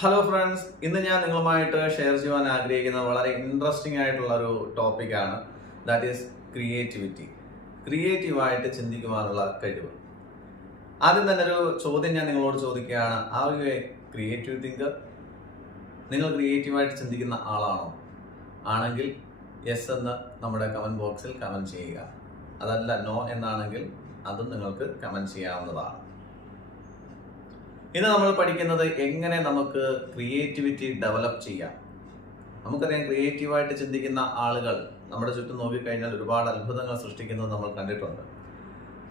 Hello friends, ഇന്ന് ഞാൻ നിങ്ങളുമായിട്ട് ഷെയർ ചെയ്യാൻ ആഗ്രഹിക്കുന്ന വളരെ ഇൻട്രസ്റ്റിംഗ് ആയിട്ടുള്ള ഒരു ടോപ്പിക്കാണ്. That is creativity. ക്രിയേറ്റീവായിട്ട് ചിന്തിക്കുവാനുള്ള കഴിവ്. ആദ്യം തന്നെ ഒരു ചോദ്യം ഞാൻ നിങ്ങളോട് ചോദിക്കുകയാണ്. Are you a creative thinker? നിങ്ങൾ ക്രിയേറ്റീവായിട്ട് ചിന്തിക്കുന്ന ആളാണോ? ആണെങ്കിൽ യെസ് എന്ന് നമ്മുടെ കമൻറ്റ് ബോക്സിൽ കമൻറ്റ് ചെയ്യുക. അതല്ല നോ എന്നാണെങ്കിൽ അതും നിങ്ങൾക്ക് കമൻറ്റ് ചെയ്യാവുന്നതാണ്. ഇന്ന് നമ്മൾ പഠിക്കുന്നത് എങ്ങനെ നമുക്ക് ക്രിയേറ്റിവിറ്റി ഡെവലപ്പ് ചെയ്യാം. നമുക്കറിയാം, ക്രിയേറ്റീവായിട്ട് ചിന്തിക്കുന്ന ആളുകൾ നമ്മുടെ ചുറ്റും നോക്കിക്കഴിഞ്ഞാൽ ഒരുപാട് അത്ഭുതങ്ങൾ സൃഷ്ടിക്കുന്നത് നമ്മൾ കണ്ടിട്ടുണ്ട്.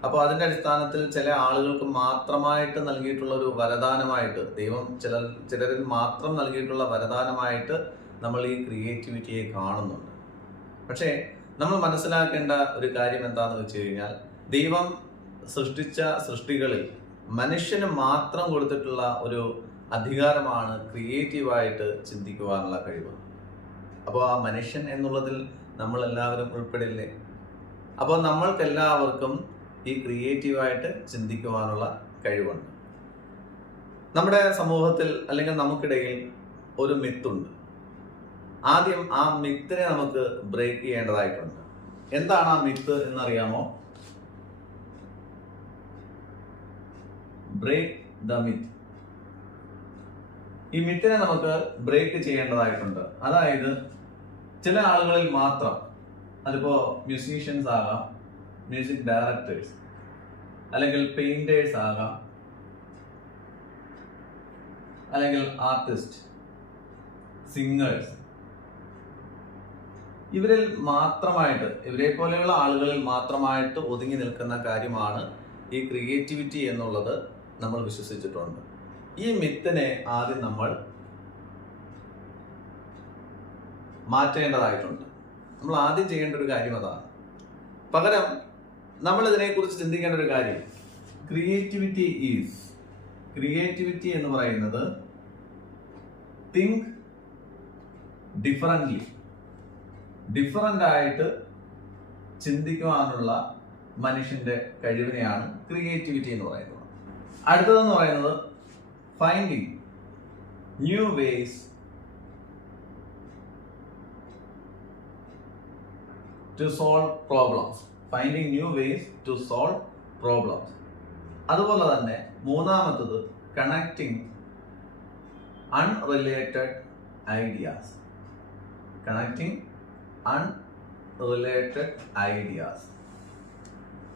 അപ്പോൾ അതിൻ്റെ അടിസ്ഥാനത്തിൽ ചില ആളുകൾക്ക് മാത്രമായിട്ട് നൽകിയിട്ടുള്ള ഒരു വരദാനമായിട്ട്, ദൈവം ചിലരിൽ മാത്രം നൽകിയിട്ടുള്ള വരദാനമായിട്ട് നമ്മൾ ഈ ക്രിയേറ്റിവിറ്റിയെ കാണുന്നുണ്ട്. പക്ഷേ നമ്മൾ മനസ്സിലാക്കേണ്ട ഒരു കാര്യം എന്താണെന്ന് വെച്ച് കഴിഞ്ഞാൽ, ദൈവം സൃഷ്ടിച്ച സൃഷ്ടികളിൽ മനുഷ്യന് മാത്രം കൊടുത്തിട്ടുള്ള ഒരു അധികാരമാണ് ക്രിയേറ്റീവായിട്ട് ചിന്തിക്കുവാനുള്ള കഴിവ്. അപ്പോൾ ആ മനുഷ്യൻ എന്നുള്ളതിൽ നമ്മൾ എല്ലാവരും ഉൾപ്പെടില്ലേ? അപ്പോൾ നമ്മൾക്കെല്ലാവർക്കും ഈ ക്രിയേറ്റീവായിട്ട് ചിന്തിക്കുവാനുള്ള കഴിവുണ്ട്. നമ്മുടെ സമൂഹത്തിൽ അല്ലെങ്കിൽ നമുക്കിടയിൽ ഒരു മിത്തുണ്ട്. ആദ്യം ആ മിത്തിനെ നമുക്ക് ബ്രേക്ക് ചെയ്യേണ്ടതായിട്ടുണ്ട്. എന്താണ് ആ മിത്ത് എന്നറിയാമോ? Break the myth. ഈ മിത്തിനെ നമുക്ക് ബ്രേക്ക് ചെയ്യേണ്ടതായിട്ടുണ്ട്. അതായത് ചില ആളുകളിൽ മാത്രം, അതിപ്പോ മ്യൂസീഷ്യൻസ് ആകാം, മ്യൂസിക് ഡയറക്ടേഴ്സ്, അല്ലെങ്കിൽ പെയിന്റേഴ്സ് ആകാം, അല്ലെങ്കിൽ ആർട്ടിസ്റ്റ്, സിംഗേഴ്സ്, ഇവരിൽ മാത്രമായിട്ട്, ഇവരെ പോലെയുള്ള ആളുകളിൽ മാത്രമായിട്ട് ഒതുങ്ങി നിൽക്കുന്ന കാര്യമാണ് ഈ ക്രിയേറ്റിവിറ്റി എന്നുള്ളത് നമ്മൾ വിശ്വസിച്ചിട്ടുണ്ട്. ഈ മിത്തിനെ ആദ്യം നമ്മൾ മാറ്റേണ്ടതായിട്ടുണ്ട്. നമ്മൾ ആദ്യം ചെയ്യേണ്ട ഒരു കാര്യം അതാണ്. പകരം നമ്മൾ ഇതിനെക്കുറിച്ച് ചിന്തിക്കേണ്ട ഒരു കാര്യം, ക്രിയേറ്റിവിറ്റി എന്ന് പറയുന്നത് തിങ്ക് ഡിഫറൻ്റ് ആയിട്ട് ചിന്തിക്കുവാനുള്ള മനുഷ്യന്റെ കഴിവിനെയാണ് ക്രിയേറ്റിവിറ്റി എന്ന് പറയുന്നത്. അടുത്തതെന്ന് പറയുന്നത് finding new ways to solve problems. അതുപോലെ തന്നെ മൂന്നാമത്തത് കണക്റ്റിംഗ് അൺറിലേറ്റഡ് ഐഡിയാസ്.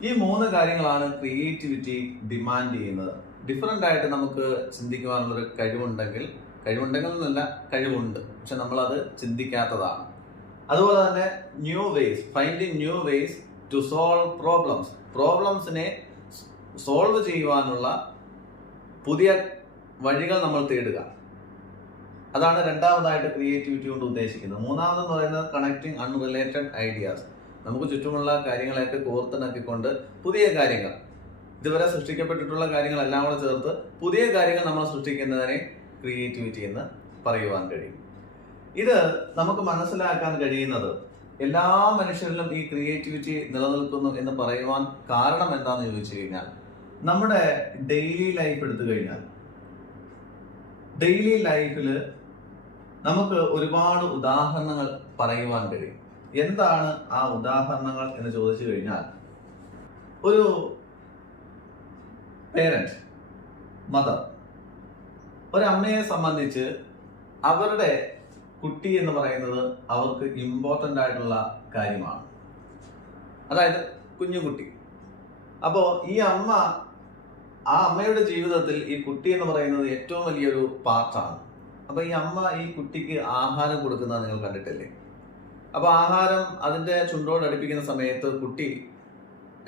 ഈ മൂന്ന് കാര്യങ്ങളാണ് ക്രിയേറ്റിവിറ്റി ഡിമാൻഡ് ചെയ്യുന്നത്. ഡിഫറൻ്റ് ആയിട്ട് നമുക്ക് ചിന്തിക്കുവാനുള്ളൊരു കഴിവുണ്ട്, പക്ഷെ നമ്മളത് ചിന്തിക്കാത്തതാണ്. അതുപോലെ തന്നെ finding new ways to solve പ്രോബ്ലംസിനെ സോൾവ് ചെയ്യുവാനുള്ള പുതിയ വഴികൾ നമ്മൾ തേടുക. അതാണ് രണ്ടാമതായിട്ട് ക്രിയേറ്റിവിറ്റി കൊണ്ട് ഉദ്ദേശിക്കുന്നത്. മൂന്നാമതെന്ന് പറയുന്നത് കണക്റ്റിംഗ് അൺറിലേറ്റഡ് ഐഡിയാസ്. നമുക്ക് ചുറ്റുമുള്ള കാര്യങ്ങളെയൊക്കെ കോർത്തിണക്കിക്കൊണ്ട് പുതിയ കാര്യങ്ങൾ, ഇതുവരെ സൃഷ്ടിക്കപ്പെട്ടിട്ടുള്ള കാര്യങ്ങളെല്ലാം കൂടെ ചേർത്ത് പുതിയ കാര്യങ്ങൾ നമ്മൾ സൃഷ്ടിക്കുന്നതിനെ ക്രിയേറ്റിവിറ്റി എന്ന് പറയുവാൻ കഴിയും. ഇത് നമുക്ക് മനസ്സിലാക്കാൻ കഴിയുന്നത്, എല്ലാ മനുഷ്യരിലും ഈ ക്രിയേറ്റിവിറ്റി നിലനിൽക്കുന്നു എന്ന് പറയുവാൻ കാരണം എന്താണെന്ന് ചോദിച്ചു കഴിഞ്ഞാൽ, നമ്മുടെ ഡെയിലി ലൈഫ് എടുത്തു കഴിഞ്ഞാൽ, ഡെയിലി ലൈഫിൽ നമുക്ക് ഒരുപാട് ഉദാഹരണങ്ങൾ പറയുവാൻ കഴിയും. എന്താണ് ആ ഉദാഹരണങ്ങൾ എന്ന് ചോദിച്ചു കഴിഞ്ഞാൽ, ഒരു പേരന്റ്, മദർ, ഒരമ്മയെ സംബന്ധിച്ച് അവരുടെ കുട്ടി എന്ന് പറയുന്നത് അവർക്ക് ഇമ്പോർട്ടൻ്റ് ആയിട്ടുള്ള കാര്യമാണ്. അതായത് കുഞ്ഞുകുട്ടി. അപ്പോൾ ഈ ആ അമ്മയുടെ ജീവിതത്തിൽ ഈ കുട്ടി എന്ന് പറയുന്നത് ഏറ്റവും വലിയൊരു പാർട്ടാണ്. അപ്പോൾ ഈ അമ്മ ഈ കുട്ടിക്ക് ആഹാരം കൊടുക്കുന്നത് നിങ്ങൾ കണ്ടിട്ടില്ലേ? അപ്പോൾ ആഹാരം അതിൻ്റെ ചുണ്ടോട് അടുപ്പിക്കുന്ന സമയത്ത് കുട്ടി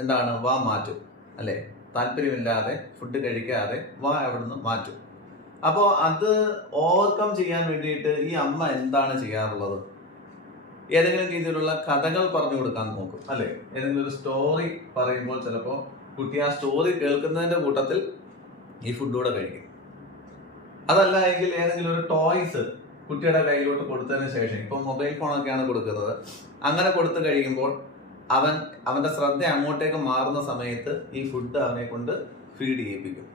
എന്താണ്, വാ മാറ്റും അല്ലേ? താല്പര്യമില്ലാതെ, ഫുഡ് കഴിക്കാതെ വാ അവിടെ നിന്ന് മാറ്റും. അപ്പോൾ അത് ഓവർകം ചെയ്യാൻ വേണ്ടിയിട്ട് ഈ അമ്മ എന്താണ് ചെയ്യാറുള്ളത്? ഏതെങ്കിലും രീതിയിലുള്ള കഥകൾ പറഞ്ഞു കൊടുക്കാൻ നോക്കും അല്ലേ? ഏതെങ്കിലും ഒരു സ്റ്റോറി പറയുമ്പോൾ ചിലപ്പോൾ കുട്ടി ആ സ്റ്റോറി കേൾക്കുന്നതിൻ്റെ കൂട്ടത്തിൽ ഈ ഫുഡൂടെ കഴിക്കും. അതല്ല എങ്കിൽ ഏതെങ്കിലും ഒരു ടോയ്സ് കുട്ടിയുടെ കയ്യിലോട്ട് കൊടുത്തതിന് ശേഷം, ഇപ്പം മൊബൈൽ ഫോണൊക്കെയാണ് കൊടുക്കുന്നത്, അങ്ങനെ കൊടുത്തു കഴിയുമ്പോൾ അവന്റെ ശ്രദ്ധ അങ്ങോട്ടേക്ക് മാറുന്ന സമയത്ത് ഈ ഫുഡ് അവനെ കൊണ്ട് ഫീഡ് ചെയ്യിപ്പിക്കും.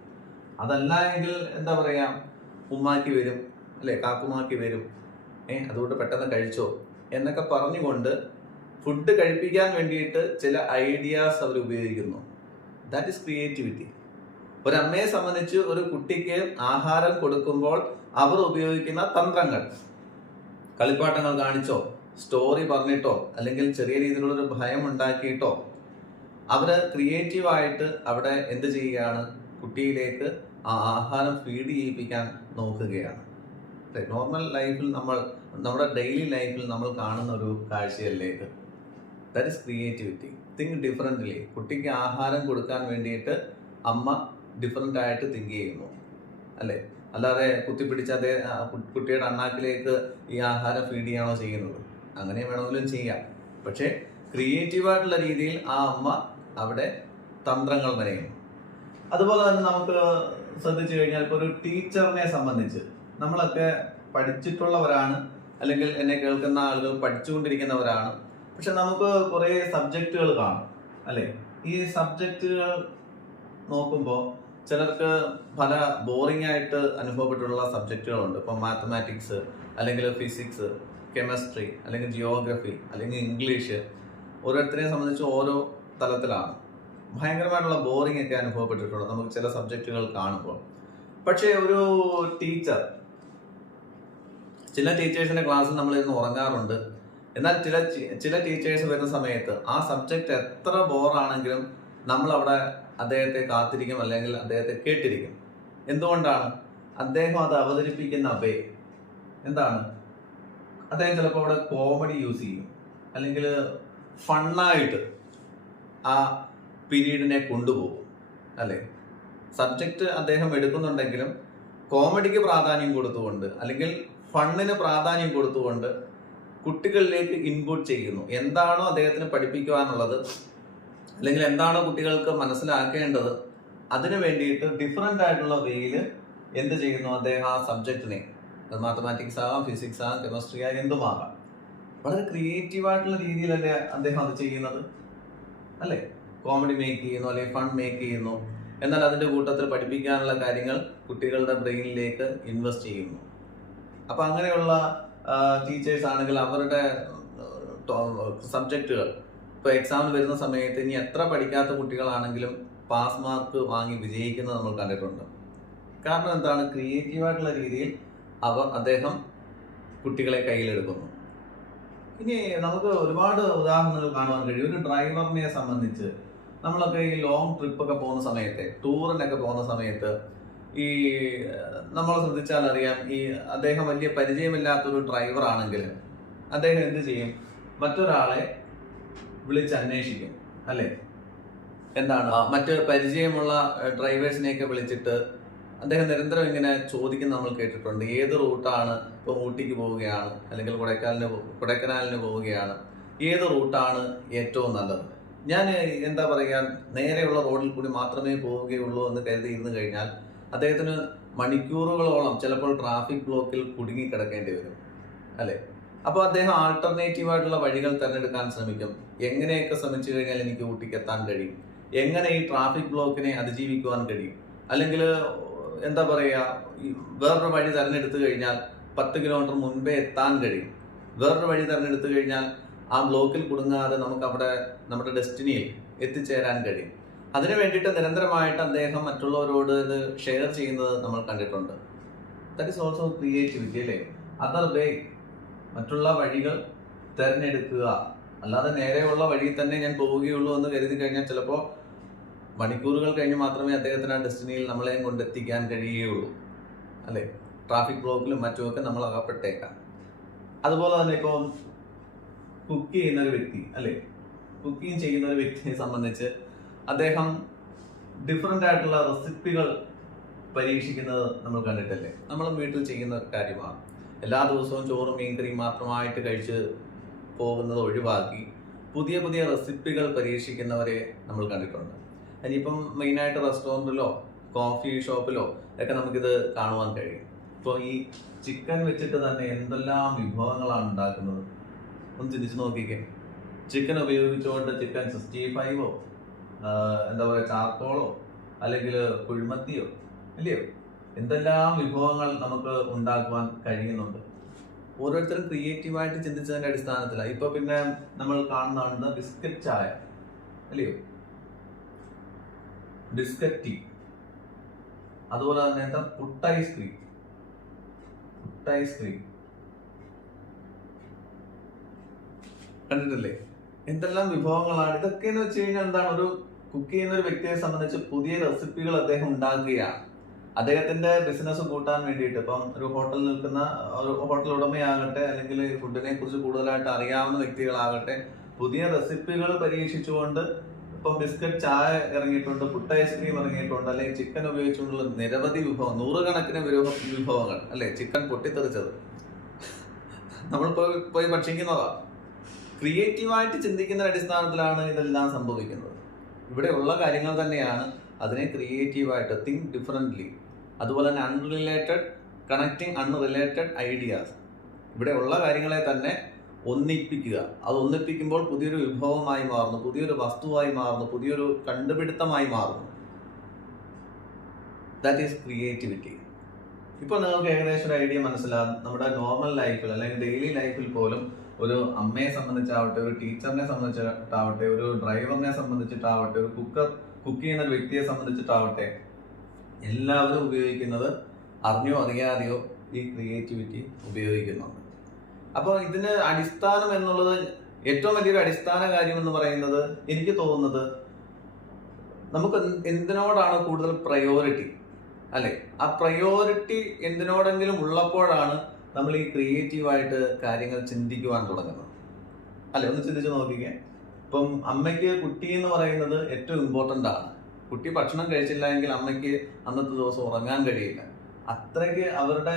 അതല്ല എങ്കിൽ എന്താ പറയാ, ഉമ്മാക്കി വരും, അല്ലേ, കാക്കുമാക്കി വരും, അതുകൊണ്ട് പെട്ടെന്ന് കഴിച്ചോ എന്നൊക്കെ പറഞ്ഞുകൊണ്ട് ഫുഡ് കഴിപ്പിക്കാൻ വേണ്ടിയിട്ട് ചില ഐഡിയാസ് അവർ ഉപയോഗിക്കുന്നു. That is creativity. ഒരമ്മയെ സംബന്ധിച്ച് ഒരു കുട്ടിക്ക് ആഹാരം കൊടുക്കുമ്പോൾ അവർ ഉപയോഗിക്കുന്ന തന്ത്രങ്ങൾ, കളിപ്പാട്ടങ്ങൾ കാണിച്ചോ, സ്റ്റോറി പറഞ്ഞിട്ടോ, അല്ലെങ്കിൽ ചെറിയ രീതിയിലുള്ളൊരു ഭയം ഉണ്ടാക്കിയിട്ടോ അവര് ക്രിയേറ്റീവായിട്ട് അവിടെ എന്ത് ചെയ്യുകയാണ്, കുട്ടിയിലേക്ക് ആ ആഹാരം ഫീഡ് ചെയ്യിപ്പിക്കാൻ നോക്കുകയാണ്. നോർമൽ ലൈഫിൽ നമ്മുടെ ഡെയിലി ലൈഫിൽ നമ്മൾ കാണുന്ന ഒരു കാഴ്ചയിലേക്ക്. That is creativity. Think differently. കുട്ടിക്ക് ആഹാരം കൊടുക്കാൻ വേണ്ടിയിട്ട് അമ്മ ഡിഫറൻ്റ് ആയിട്ട് തിങ്ക് ചെയ്യുന്നു, അല്ലേ? അല്ലാതെ കുത്തിപ്പിടിച്ച് കുട്ടിയുടെ അണ്ണാക്കിലേക്ക് ഈ ആഹാരം ഫീഡ് ചെയ്യാണോ ചെയ്യുന്നത്? അങ്ങനെ വേണമെങ്കിലും ചെയ്യാം. പക്ഷേ ക്രിയേറ്റീവായിട്ടുള്ള രീതിയിൽ ആ അമ്മ അവിടെ തന്ത്രങ്ങൾ മെനയുന്നു. അതുപോലെ തന്നെ നമുക്ക് ശ്രദ്ധിച്ചു കഴിഞ്ഞാൽ ഇപ്പോൾ ഒരു ടീച്ചറിനെ സംബന്ധിച്ച് നമ്മളൊക്കെ പഠിച്ചിട്ടുള്ളവരാണ്, അല്ലെങ്കിൽ എന്നെ കേൾക്കുന്ന ആളുകൾ പഠിച്ചുകൊണ്ടിരിക്കുന്നവരാണ്. പക്ഷെ നമുക്ക് കുറേ സബ്ജക്റ്റുകൾ കാണും, അല്ലേ? ഈ സബ്ജക്റ്റുകൾ നോക്കുമ്പോൾ ചിലർക്ക് പല ബോറിംഗ് ആയിട്ട് അനുഭവപ്പെട്ടുള്ള സബ്ജക്റ്റുകളുണ്ട്. ഇപ്പം മാത്തമാറ്റിക്സ്, അല്ലെങ്കിൽ ഫിസിക്സ്, കെമിസ്ട്രി, അല്ലെങ്കിൽ ജിയോഗ്രഫി, അല്ലെങ്കിൽ ഇംഗ്ലീഷ്. ഓരോരുത്തരെ സംബന്ധിച്ച് ഓരോ തലത്തിലാണ്. ഭയങ്കരമായിട്ടുള്ള ബോറിംഗ് ഒക്കെ അനുഭവപ്പെട്ടിട്ടുണ്ട് നമുക്ക് ചില സബ്ജക്റ്റുകൾ കാണുമ്പോൾ. പക്ഷേ ഒരു ടീച്ചർ, ചില ടീച്ചേഴ്സിന്റെ ക്ലാസ്സിൽ നമ്മളിരുന്ന് ഉറങ്ങാറുണ്ട്. എന്നാൽ ചില ടീച്ചേഴ്സ് വരുന്ന സമയത്ത് ആ സബ്ജക്റ്റ് എത്ര ബോറാണെങ്കിലും നമ്മൾ അവിടെ അദ്ദേഹത്തെ കാത്തിരിക്കും, അല്ലെങ്കിൽ അദ്ദേഹത്തെ കേട്ടിരിക്കും. എന്തുകൊണ്ടാണ്? അദ്ദേഹം അത് അവതരിപ്പിക്കുന്ന എന്താണ്? അദ്ദേഹം ചിലപ്പോൾ അവിടെ കോമഡി യൂസ് ചെയ്യും, അല്ലെങ്കിൽ ഫണ്ണായിട്ട് ആ പീരീഡിനെ കൊണ്ടുപോകും, അല്ലേ? സബ്ജക്റ്റ് അദ്ദേഹം എടുക്കുന്നുണ്ടെങ്കിലും കോമഡിക്ക് പ്രാധാന്യം കൊടുത്തുകൊണ്ട്, അല്ലെങ്കിൽ ഫണ്ണിന് പ്രാധാന്യം കൊടുത്തുകൊണ്ട് കുട്ടികളിലേക്ക് ഇൻപുട്ട് ചെയ്യുന്നു. എന്താണോ അദ്ദേഹത്തിന് പഠിപ്പിക്കുവാനുള്ളത്, അല്ലെങ്കിൽ എന്താണോ കുട്ടികൾക്ക് മനസ്സിലാക്കേണ്ടത്, അതിനു വേണ്ടിയിട്ട് ഡിഫറൻ്റ് ആയിട്ടുള്ള വേയിൽ എന്ത് ചെയ്യുന്നു അദ്ദേഹം ആ സബ്ജക്റ്റിനെ. മാത്തമാറ്റിക്സ് ആകാം, ഫിസിക്സ് ആകാം, കെമിസ്ട്രി ആകാം, എന്തുമാകാം. വളരെ ക്രിയേറ്റീവായിട്ടുള്ള രീതിയിലല്ലേ അദ്ദേഹം അത് ചെയ്യുന്നത്, അല്ലേ? കോമഡി മേക്ക് ചെയ്യുന്നു, അല്ലെങ്കിൽ ഫൺ മേക്ക് ചെയ്യുന്നു. എന്നാൽ അതിൻ്റെ കൂട്ടത്തിൽ പഠിപ്പിക്കാനുള്ള കാര്യങ്ങൾ കുട്ടികളുടെ ബ്രെയിനിലേക്ക് ഇൻവെസ്റ്റ് ചെയ്യുന്നു. അപ്പം അങ്ങനെയുള്ള ടീച്ചേഴ്സ് ആണെങ്കിൽ അവരുടെ സബ്ജക്റ്റുകൾ ഇപ്പോൾ എക്സാമിന് വരുന്ന സമയത്ത് ഇനി എത്ര പഠിക്കാത്ത കുട്ടികളാണെങ്കിലും പാസ് മാർക്ക് വാങ്ങി വിജയിക്കുന്നത് നമ്മൾ കണ്ടിട്ടുണ്ട്. കാരണം എന്താണ്? ക്രിയേറ്റീവായിട്ടുള്ള രീതിയിൽ അദ്ദേഹം കുട്ടികളെ കയ്യിലെടുക്കുന്നു. ഇനി നമുക്ക് ഒരുപാട് ഉദാഹരണങ്ങൾ കാണുവാൻ കഴിയും. ഒരു ഡ്രൈവറിനെ സംബന്ധിച്ച് നമ്മളൊക്കെ ഈ ലോങ് ട്രിപ്പൊക്കെ പോകുന്ന സമയത്ത്, ടൂറിനൊക്കെ പോകുന്ന സമയത്ത് ഈ നമ്മൾ ശ്രദ്ധിച്ചാൽ അറിയാം, ഈ അദ്ദേഹം വലിയ പരിചയമില്ലാത്തൊരു ഡ്രൈവർ ആണെങ്കിൽ അദ്ദേഹം എന്ത് ചെയ്യും? മറ്റൊരാളെ വിളിച്ചന്വേഷിക്കും, അല്ലേ? എന്താണ്? മറ്റ് പരിചയമുള്ള ഡ്രൈവേഴ്സിനെയൊക്കെ വിളിച്ചിട്ട് അദ്ദേഹം നിരന്തരം ഇങ്ങനെ ചോദിക്കുന്ന നമ്മൾ കേട്ടിട്ടുണ്ട്. ഏത് റൂട്ടാണ്, ഇപ്പോൾ ഊട്ടിക്ക് പോവുകയാണ്, അല്ലെങ്കിൽ കൊടൈക്കനാലിന് പോവുകയാണ്, ഏത് റൂട്ടാണ് ഏറ്റവും നല്ലത്? ഞാൻ എന്താ പറയുക, നേരെയുള്ള റോഡിൽ കൂടി മാത്രമേ പോവുകയുള്ളൂ എന്ന് കരുതിയിരുന്നു കഴിഞ്ഞാൽ അദ്ദേഹത്തിന് മണിക്കൂറുകളോളം ചിലപ്പോൾ ട്രാഫിക് ബ്ലോക്കിൽ കുടുങ്ങി കിടക്കേണ്ടി വരും, അല്ലേ? അപ്പോൾ അദ്ദേഹം ആൾട്ടർനേറ്റീവായിട്ടുള്ള വഴികൾ തിരഞ്ഞെടുക്കാൻ ശ്രമിക്കും. എങ്ങനെയൊക്കെ ശ്രമിച്ചു കഴിഞ്ഞാൽ എനിക്ക് ഊട്ടിക്ക് എത്താൻ കഴിയും, എങ്ങനെ ഈ ട്രാഫിക് ബ്ലോക്കിനെ അതിജീവിക്കുവാൻ കഴിയും, അല്ലെങ്കിൽ എന്താ പറയുക, വേറൊരു വഴി തിരഞ്ഞെടുത്തു കഴിഞ്ഞാൽ 10 കിലോമീറ്റർ മുൻപേ എത്താൻ കഴിയും. വേറൊരു വഴി തിരഞ്ഞെടുത്തു കഴിഞ്ഞാൽ ആ ബ്ലോക്കിൽ കുടുങ്ങാതെ നമുക്ക് അവിടെ നമ്മുടെ ഡെസ്റ്റിനിയിൽ എത്തിച്ചേരാൻ കഴിയും. അതിനു വേണ്ടിയിട്ട് നിരന്തരമായിട്ട് അദ്ദേഹം മറ്റുള്ളവരോട് ഇത് ഷെയർ ചെയ്യുന്നത് നമ്മൾ കണ്ടിട്ടുണ്ട്. ദാറ്റ് ഈസ് ഓൾസോ ക്രിയേറ്റിവിറ്റി, അല്ലേ? അതർ വേ, മറ്റുള്ള വഴികൾ തിരഞ്ഞെടുക്കുക. അല്ലാതെ നേരെയുള്ള വഴിയിൽ തന്നെ ഞാൻ പോവുകയുള്ളൂ എന്ന് കരുതി കഴിഞ്ഞാൽ ചിലപ്പോൾ മണിക്കൂറുകൾ കഴിഞ്ഞ് മാത്രമേ അദ്ദേഹത്തിന് ആ ഡെസ്റ്റിനിയിൽ നമ്മളെയും കൊണ്ടെത്തിക്കാൻ കഴിയുകയുള്ളൂ, അല്ലേ? ട്രാഫിക് ബ്ലോക്കിലും മറ്റുമൊക്കെ നമ്മൾ അകപ്പെട്ടേക്കാം. അതുപോലെ തന്നെ ഇപ്പോൾ കുക്ക് ചെയ്യുന്ന ഒരു വ്യക്തി, അല്ലേ? കുക്കിംഗ് ചെയ്യുന്ന ഒരു വ്യക്തിയെ സംബന്ധിച്ച് അദ്ദേഹം ഡിഫറൻ്റ് ആയിട്ടുള്ള റെസിപ്പികൾ പരീക്ഷിക്കുന്നത് നമ്മൾ കണ്ടിട്ടല്ലേ? നമ്മളും വീട്ടിൽ ചെയ്യുന്ന കാര്യമാണ്. എല്ലാ ദിവസവും ചോറും മീൻകറിയും മാത്രമായിട്ട് കഴിച്ച് പോകുന്നത് ഒഴിവാക്കി പുതിയ പുതിയ റെസിപ്പികൾ പരീക്ഷിക്കുന്നവരെ നമ്മൾ കണ്ടിട്ടുണ്ട്. ഇനിയിപ്പം മെയിനായിട്ട് റെസ്റ്റോറൻറ്റിലോ കോഫി ഷോപ്പിലോ ഒക്കെ നമുക്കിത് കാണുവാൻ കഴിയും. ഇപ്പോൾ ഈ ചിക്കൻ വെച്ചിട്ട് തന്നെ എന്തെല്ലാം വിഭവങ്ങളാണ് ഉണ്ടാക്കുന്നത്. ഒന്ന് ചിന്തിച്ച് നോക്കിക്കേ. ചിക്കൻ ഉപയോഗിച്ചുകൊണ്ട് ചിക്കൻ 65 എന്താ പറയുക, ചാർക്കോളോ അല്ലെങ്കിൽ കുഴിമത്തിയോ, അല്ലയോ, എന്തെല്ലാം വിഭവങ്ങൾ നമുക്ക് ഉണ്ടാക്കുവാൻ കഴിയുന്നുണ്ട്. ഓരോരുത്തരും ക്രിയേറ്റീവായിട്ട് ചിന്തിച്ചതിന്റെ അടിസ്ഥാനത്തിലാണ്. ഇപ്പൊ പിന്നെ നമ്മൾ കാണുന്നതാണ് ബിസ്ക്കറ്റ് ചായ, അല്ലയോ, ബിസ്ക്കറ്റ് ടീ, അതുപോലെ തന്നെ എന്താ പുട്ട് ഐസ്ക്രീം, കണ്ടിട്ടില്ലേ? എന്തെല്ലാം വിഭവങ്ങളാണ് ഇതൊക്കെ എന്ന് വെച്ച് കഴിഞ്ഞാൽ എന്താണ്, ഒരു കുക്ക് ചെയ്യുന്ന ഒരു വ്യക്തിയെ സംബന്ധിച്ച് പുതിയ റെസിപ്പികൾ അദ്ദേഹം ഉണ്ടാക്കുകയാണ്. അദ്ദേഹത്തിന്റെ ബിസിനസ് കൂട്ടാൻ വേണ്ടിയിട്ട്, ഇപ്പം ഒരു ഹോട്ടലിൽ നിൽക്കുന്ന ഒരു ഹോട്ടൽ ഉടമയാകട്ടെ, അല്ലെങ്കിൽ ഫുഡിനെ കുറിച്ച് കൂടുതലായിട്ട് അറിയാവുന്ന വ്യക്തികളാകട്ടെ, പുതിയ റെസിപ്പികൾ പരീക്ഷിച്ചുകൊണ്ട് ഇപ്പം ബിസ്ക്കറ്റ് ചായ ഇറങ്ങിയിട്ടുണ്ട്, പുട്ട് ഐസ്ക്രീം ഇറങ്ങിയിട്ടുണ്ട്, അല്ലെങ്കിൽ ചിക്കൻ ഉപയോഗിച്ചുകൊണ്ടുള്ള നിരവധി വിഭവം, നൂറുകണക്കിന് വിഭവങ്ങൾ, അല്ലെ, ചിക്കൻ പൊട്ടിത്തെറിച്ചത് നമ്മൾ പോയി ഭക്ഷിക്കുന്നതാ. ക്രിയേറ്റീവായിട്ട് ചിന്തിക്കുന്ന അടിസ്ഥാനത്തിലാണ് ഇതെല്ലാം സംഭവിക്കുന്നത്. ഇവിടെയുള്ള കാര്യങ്ങൾ തന്നെയാണ് അതിനെ ക്രിയേറ്റീവായിട്ട് തിങ്ക് ഡിഫറൻ്റ്ലി, അതുപോലെ തന്നെ അൺറിലേറ്റഡ് കണക്റ്റിംഗ് അൺറിലേറ്റഡ് ഐഡിയാസ്, ഇവിടെ ഉള്ള കാര്യങ്ങളെ തന്നെ ഒന്നിപ്പിക്കുക. അത് ഒന്നിപ്പിക്കുമ്പോൾ പുതിയൊരു വിഭവമായി മാറുന്നു, പുതിയൊരു വസ്തുവായി മാറുന്നു, പുതിയൊരു കണ്ടുപിടുത്തമായി മാറുന്നു. That is creativity. ഇപ്പോൾ നിങ്ങൾക്ക് ഏകദേശം ഒരു ഐഡിയ മനസ്സിലാകും. നമ്മുടെ നോർമൽ ലൈഫിൽ അല്ലെങ്കിൽ ഡെയിലി ലൈഫിൽ പോലും ഒരു അമ്മയെ സംബന്ധിച്ചാവട്ടെ, ഒരു ടീച്ചറിനെ സംബന്ധിച്ചിട്ടാവട്ടെ, ഒരു ഡ്രൈവറിനെ സംബന്ധിച്ചിട്ടാവട്ടെ, ഒരു കുക്ക് ചെയ്യുന്ന ഒരു വ്യക്തിയെ സംബന്ധിച്ചിട്ടാവട്ടെ, എല്ലാവരും ഉപയോഗിക്കുന്നത് അറിഞ്ഞോ അറിയാതെയോ ഈ ക്രിയേറ്റിവിറ്റി ഉപയോഗിക്കുന്നുണ്ട്. അപ്പോൾ ഇതിന് അടിസ്ഥാനം എന്നുള്ളത്, ഏറ്റവും വലിയൊരു അടിസ്ഥാന കാര്യം എന്ന് പറയുന്നത്, എനിക്ക് തോന്നുന്നത് നമുക്ക് എന്തിനോടാണ് കൂടുതൽ പ്രയോറിറ്റി, അല്ലെ, ആ പ്രയോറിറ്റി എന്തിനോടെങ്കിലും ഉള്ളപ്പോഴാണ് നമ്മൾ ഈ ക്രിയേറ്റീവായിട്ട് കാര്യങ്ങൾ ചിന്തിക്കുവാൻ തുടങ്ങുന്നത്. അല്ലെ, ഒന്ന് ചിന്തിച്ച് നോക്കിക്കേ. ഇപ്പം അമ്മയ്ക്ക് കുട്ടി എന്ന് പറയുന്നത് ഏറ്റവും ഇമ്പോർട്ടൻ്റ് ആണ്. കുട്ടി ഭക്ഷണം കഴിച്ചില്ല എങ്കിൽ അമ്മയ്ക്ക് അന്നത്തെ ദിവസം ഉറങ്ങാൻ കഴിയില്ല. അത്രയ്ക്ക് അവരുടെ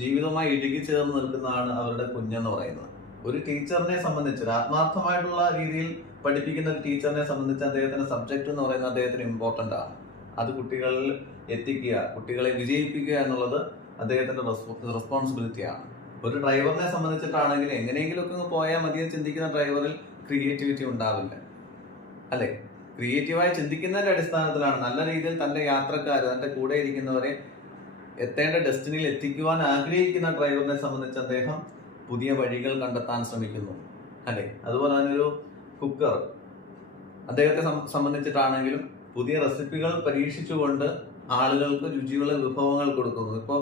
ജീവിതവുമായി ഇഴുകി ചേർന്ന് നിൽക്കുന്നതാണ് അവരുടെ കുഞ്ഞെന്ന് പറയുന്നത്. ഒരു ടീച്ചറിനെ സംബന്ധിച്ച്, ആത്മാർത്ഥമായിട്ടുള്ള രീതിയിൽ പഠിപ്പിക്കുന്ന ഒരു ടീച്ചറിനെ സംബന്ധിച്ച് അദ്ദേഹത്തിന്റെ സബ്ജക്റ്റ് എന്ന് പറയുന്നത് അദ്ദേഹത്തിന് ഇമ്പോർട്ടൻ്റ് ആണ്. അത് കുട്ടികളിൽ എത്തിക്കുക, കുട്ടികളെ വിജയിപ്പിക്കുക എന്നുള്ളത് അദ്ദേഹത്തിന്റെ റെസ്പോൺസിബിലിറ്റിയാണ്. ഒരു ഡ്രൈവറിനെ സംബന്ധിച്ചിട്ടാണെങ്കിൽ എങ്ങനെയെങ്കിലുമൊക്കെ പോയാൽ മതിയെന്ന് ചിന്തിക്കുന്ന ഡ്രൈവറിൽ ക്രിയേറ്റിവിറ്റി ഉണ്ടാവില്ല, അല്ലെ. ക്രിയേറ്റീവായി ചിന്തിക്കുന്നതിന്റെ അടിസ്ഥാനത്തിലാണ് നല്ല രീതിയിൽ തന്റെ യാത്രക്കാർ, തന്റെ കൂടെ ഇരിക്കുന്നവരെ എത്തേണ്ട ഡെസ്റ്റിനിയിൽ എത്തിക്കുവാൻ ആഗ്രഹിക്കുന്ന ഡ്രൈവറിനെ സംബന്ധിച്ച് അദ്ദേഹം പുതിയ വഴികൾ കണ്ടെത്താൻ ശ്രമിക്കുന്നു, അല്ലെ. അതുപോലെ തന്നെ ഒരു കുക്കർ, അദ്ദേഹത്തെ സംബന്ധിച്ചിട്ടാണെങ്കിലും പുതിയ റെസിപ്പികൾ പരീക്ഷിച്ചുകൊണ്ട് ആളുകൾക്ക് രുചിയുള്ള വിഭവങ്ങൾ കൊടുക്കുന്നു. ഇപ്പോൾ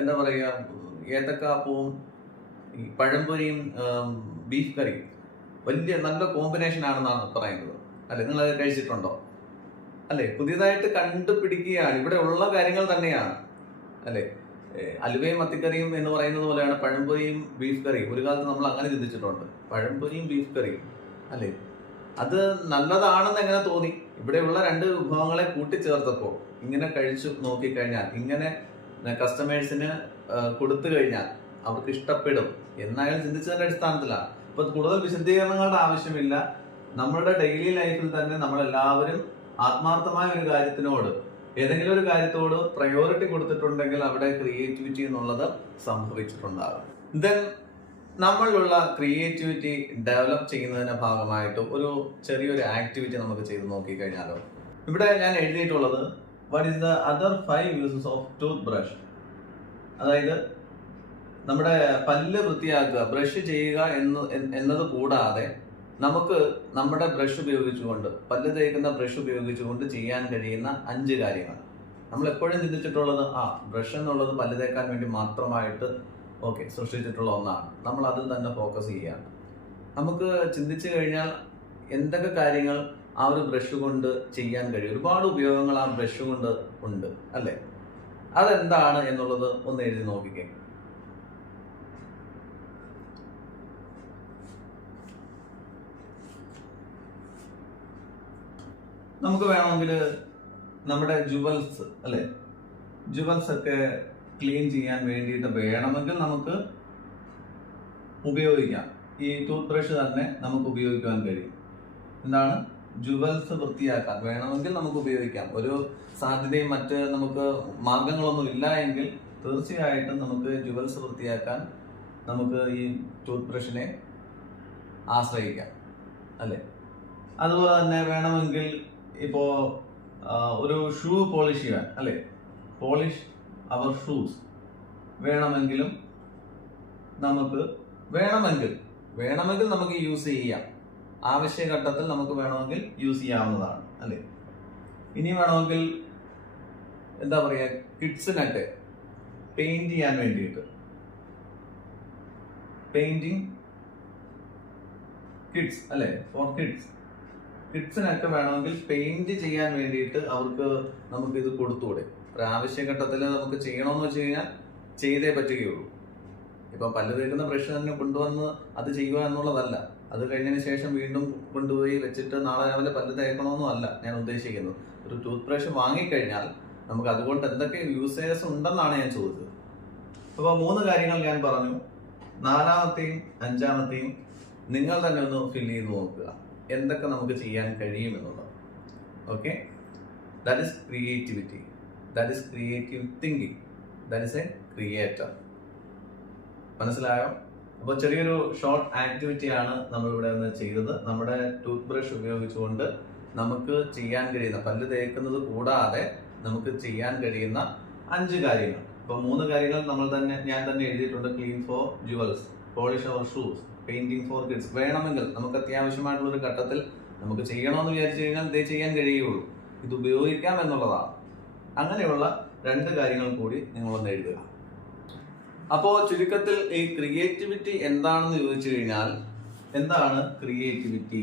എന്താ പറയുക, ഏത്തക്കാപ്പവും ഈ പഴംപൊരിയും ബീഫ് കറിയും വലിയ നല്ല കോമ്പിനേഷൻ ആണെന്നാണ് പറയുന്നത്, അല്ലെ. നിങ്ങൾ അത് കഴിച്ചിട്ടുണ്ടോ? അല്ലെ, പുതിയതായിട്ട് കണ്ടുപിടിക്കുകയാണ്. ഇവിടെ ഉള്ള കാര്യങ്ങൾ തന്നെയാണ്, അല്ലെ. അലുവയും മത്തിക്കറിയും എന്ന് പറയുന്നത് പോലെയാണ് പഴംപൊരിയും ബീഫ് കറിയും. ഒരു കാലത്ത് നമ്മൾ അങ്ങനെ ചിന്തിച്ചിട്ടുണ്ട്, പഴംപൊരിയും ബീഫ് കറിയും, അല്ലെ. അത് നല്ലതാണെന്ന് എങ്ങനെ തോന്നി? ഇവിടെയുള്ള രണ്ട് വിഭവങ്ങളെ കൂട്ടിച്ചേർത്തപ്പോൾ ഇങ്ങനെ കഴിച്ചു നോക്കിക്കഴിഞ്ഞാൽ, ഇങ്ങനെ കസ്റ്റമേഴ്സിന് കൊടുത്തു കഴിഞ്ഞാൽ അവർക്ക് ഇഷ്ടപ്പെടും എന്നയാൾ ചിന്തിച്ചതിന്റെ അടിസ്ഥാനത്തിലാണ്. അപ്പൊ കൂടുതൽ വിശദീകരണങ്ങളുടെ ആവശ്യമില്ല. നമ്മളുടെ ഡെയിലി ലൈഫിൽ തന്നെ നമ്മളെല്ലാവരും ആത്മാർത്ഥമായ ഒരു കാര്യത്തിനോട്, ഏതെങ്കിലും ഒരു കാര്യത്തോട് പ്രയോറിറ്റി കൊടുത്തിട്ടുണ്ടെങ്കിൽ അവിടെ ക്രിയേറ്റിവിറ്റി എന്നുള്ളത് സംഭവിച്ചിട്ടുണ്ടാകും. ദെൻ നമ്മളിലുള്ള ക്രിയേറ്റിവിറ്റി ഡെവലപ്പ് ചെയ്യുന്നതിന്റെ ഭാഗമായിട്ട് ഒരു ചെറിയൊരു ആക്ടിവിറ്റി നമുക്ക് ചെയ്ത് നോക്കിക്കഴിഞ്ഞാലോ. ഇവിടെ ഞാൻ എഴുതിയിട്ടുള്ളത് what is the other 5 uses of tooth brush. അതായത് നമ്മുടെ പല്ല് വൃത്തിയാക്കുക, ബ്രഷ് ചെയ്യുക എന്നത് കൂടാതെ നമുക്ക് നമ്മുടെ ബ്രഷ് ഉപയോഗിച്ചുകൊണ്ട്, പല്ല് തേക്കുന്ന ബ്രഷ് ഉപയോഗിച്ചുകൊണ്ട് ചെയ്യാൻ കഴിയുന്ന 5 കാര്യങ്ങൾ. നമ്മൾ എപ്പോഴും ചിന്തിച്ചിട്ടുള്ളത് ബ്രഷ് എന്നുള്ളത് പല്ല് തേക്കാൻ വേണ്ടി മാത്രമായിട്ട് സൃഷ്ടിച്ചിട്ടുള്ള ഒന്നാണ്. നമ്മൾ അതിൽ തന്നെ ഫോക്കസ് ചെയ്യുകയാണ്. നമുക്ക് ചിന്തിച്ചു കഴിഞ്ഞാൽ എന്തൊക്കെ കാര്യങ്ങൾ ആ ഒരു ബ്രഷ് കൊണ്ട് ചെയ്യാൻ കഴിയും. ഒരുപാട് ഉപയോഗങ്ങൾ ആ ബ്രഷ് കൊണ്ട് ഉണ്ട്, അല്ലെ. അതെന്താണ് എന്നുള്ളത് ഒന്ന് എഴുതി നോക്കിക്കേ. നമുക്ക് വേണമെങ്കിൽ നമ്മുടെ ജുവൽസ്, അല്ലെ, ജുവൽസ് ഒക്കെ ക്ലീൻ ചെയ്യാൻ വേണ്ടിയിട്ട് വേണമെങ്കിൽ നമുക്ക് ഉപയോഗിക്കാം. ഈ ടൂത്ത് ബ്രഷ് തന്നെ നമുക്ക് ഉപയോഗിക്കാൻ കഴിയും. എന്താണ്, ജുവൽസ് വൃത്തിയാക്കാൻ വേണമെങ്കിൽ നമുക്ക് ഉപയോഗിക്കാം. ഒരു സാധ്യതയും മറ്റ് നമുക്ക് മാർഗങ്ങളൊന്നും ഇല്ല എങ്കിൽ തീർച്ചയായിട്ടും നമുക്ക് ജുവൽസ് വൃത്തിയാക്കാൻ നമുക്ക് ഈ ടൂത്ത് ബ്രഷിനെ ആശ്രയിക്കാം, അല്ലെ. അതുപോലെ തന്നെ വേണമെങ്കിൽ ഇപ്പോ ഒരു ഷൂ പോളിഷ് ചെയ്യാൻ, അല്ലെ, പോളിഷ് അവർ ഷൂസ്. വേണമെങ്കിൽ നമുക്ക് യൂസ് ചെയ്യാം. ആവശ്യഘട്ടത്തിൽ നമുക്ക് വേണമെങ്കിൽ യൂസ് ചെയ്യാവുന്നതാണ് അല്ലേ. ഇനി വേണമെങ്കിൽ എന്താ പറയാ, കിഡ്സിനൊക്കെ പെയിന്റ് ചെയ്യാൻ വേണ്ടിയിട്ട്, പെയിന്റിങ് കിഡ്സ് അല്ലെ, ഫോർ കിഡ്സിനൊക്കെ വേണമെങ്കിൽ പെയിന്റ് ചെയ്യാൻ വേണ്ടിയിട്ട് അവർക്ക് നമുക്ക് ഇത് കൊടുത്തുകൂടെ. ഒരു ആവശ്യഘട്ടത്തിൽ നമുക്ക് ചെയ്യണമെന്ന് വെച്ച് കഴിഞ്ഞാൽ ചെയ്തേ പറ്റുകയുള്ളൂ. ഇപ്പം പല്ല് തേക്കുന്ന ബ്രഷ് തന്നെ കൊണ്ടുവന്ന് അത് ചെയ്യുക എന്നുള്ളതല്ല. അത് കഴിഞ്ഞതിന് ശേഷം വീണ്ടും കൊണ്ടുപോയി വെച്ചിട്ട് നാളെ രാവിലെ പല്ല് തേക്കണമെന്നും അല്ല ഞാൻ ഉദ്ദേശിക്കുന്നത്. ഒരു ടൂത്ത് ബ്രഷ് വാങ്ങിക്കഴിഞ്ഞാൽ നമുക്ക് അതുകൊണ്ട് എന്തൊക്കെ യൂസേഴ്സ് ഉണ്ടെന്നാണ് ഞാൻ ചോദിച്ചത്. അപ്പോൾ 3 കാര്യങ്ങൾ ഞാൻ പറഞ്ഞു. 4ാമത്തെയും 5ാമത്തെയും നിങ്ങൾ തന്നെ ഒന്ന് ഫില്ല് ചെയ്ത് നോക്കുക, എന്തൊക്കെ നമുക്ക് ചെയ്യാൻ കഴിയുമെന്നുള്ളത്. Okay, that is creativity, that is creative thinking, that is a creator. മനസ്സിലായോ? അപ്പോൾ ചെറിയൊരു ഷോർട്ട് ആക്ടിവിറ്റിയാണ് നമ്മളിവിടെ നിന്ന് ചെയ്തത്. നമ്മുടെ ടൂത്ത് ബ്രഷ് ഉപയോഗിച്ചുകൊണ്ട് നമുക്ക് ചെയ്യാൻ കഴിയുന്ന, പല്ല് തേക്കുന്നത് കൂടാതെ നമുക്ക് ചെയ്യാൻ കഴിയുന്ന 5 കാര്യങ്ങൾ. ഇപ്പൊ 3 കാര്യങ്ങൾ ഞാൻ തന്നെ എഴുതിയിട്ടുണ്ട്. Clean for jewels, polish our shoes, painting for kids. വേണമെങ്കിൽ നമുക്ക് അത്യാവശ്യമായിട്ടുള്ള ഒരു ഘട്ടത്തിൽ നമുക്ക് ചെയ്യണമെന്ന് വിചാരിച്ചു കഴിഞ്ഞാൽ ഇതേ ചെയ്യാൻ കഴിയുള്ളൂ. ഇത് ഉപയോഗിക്കാം എന്നുള്ളതാണ്. അങ്ങനെയുള്ള 2 കാര്യങ്ങൾ കൂടി നിങ്ങളൊന്ന് എഴുതുക. അപ്പോ ചുരുക്കത്തിൽ ഈ ക്രിയേറ്റിവിറ്റി എന്താണെന്ന് ചോദിച്ചു കഴിഞ്ഞാൽ, എന്താണ് ക്രിയേറ്റിവിറ്റി?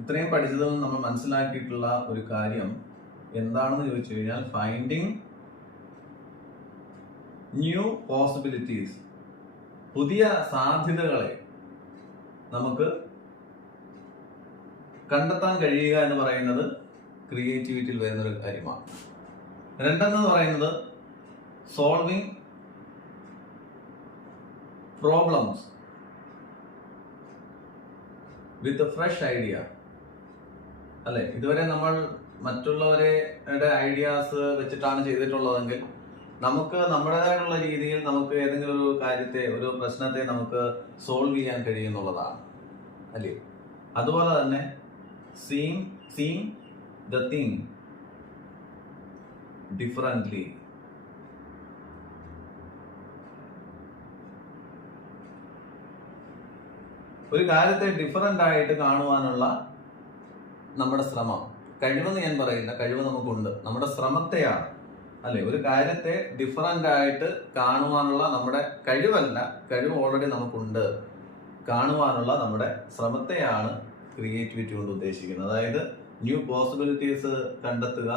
ഇത്രയും പഠിച്ചതിൽ നമ്മൾ മനസ്സിലാക്കിയിട്ടുള്ള ഒരു കാര്യം എന്താണെന്ന് ചോദിച്ചു കഴിഞ്ഞാൽ, ഫൈൻഡിങ് ന്യൂ പോസിബിലിറ്റീസ്, പുതിയ സാധ്യതകളെ നമുക്ക് കണ്ടെത്താൻ കഴിയുക എന്ന് പറയുന്നത് ക്രിയേറ്റിവിറ്റിയിൽ വരുന്നൊരു കാര്യമാണ്. 2 പറയുന്നത് സോൾവിങ് പ്രോബ്ലംസ് വിത്ത് ഫ്രഷ് ഐഡിയ അല്ലെ. ഇതുവരെ നമ്മൾ മറ്റുള്ളവരുടെ ഐഡിയാസ് വെച്ചിട്ടാണ് ചെയ്തിട്ടുള്ളതെങ്കിൽ നമുക്ക് നമ്മുടേതായിട്ടുള്ള രീതിയിൽ നമുക്ക് ഏതെങ്കിലും ഒരു കാര്യത്തെ, ഒരു പ്രശ്നത്തെ നമുക്ക് സോൾവ് ചെയ്യാൻ കഴിയുന്നുള്ളതാണ് അല്ലേ. അതുപോലെ തന്നെ സീയിങ് ദ തിങ് ഡിഫറently. ഒരു കാര്യത്തെ ഡിഫറൻ്റ് ആയിട്ട് കാണുവാനുള്ള നമ്മുടെ ശ്രമം, കഴിവെന്ന് ഞാൻ പറയില്ല, കഴിവ് നമുക്കുണ്ട്, നമ്മുടെ ശ്രമത്തെയാണ് അല്ലെ. ഒരു കാര്യത്തെ ഡിഫറൻ്റ് ആയിട്ട് കാണുവാനുള്ള നമ്മുടെ കഴിവല്ല, കഴിവ് ഓൾറെഡി നമുക്കുണ്ട്, കാണുവാനുള്ള നമ്മുടെ ശ്രമത്തെയാണ് ക്രിയേറ്റിവിറ്റി കൊണ്ട് ഉദ്ദേശിക്കുന്നത്. അതായത് ന്യൂ പോസിബിലിറ്റീസ് കണ്ടെത്തുക,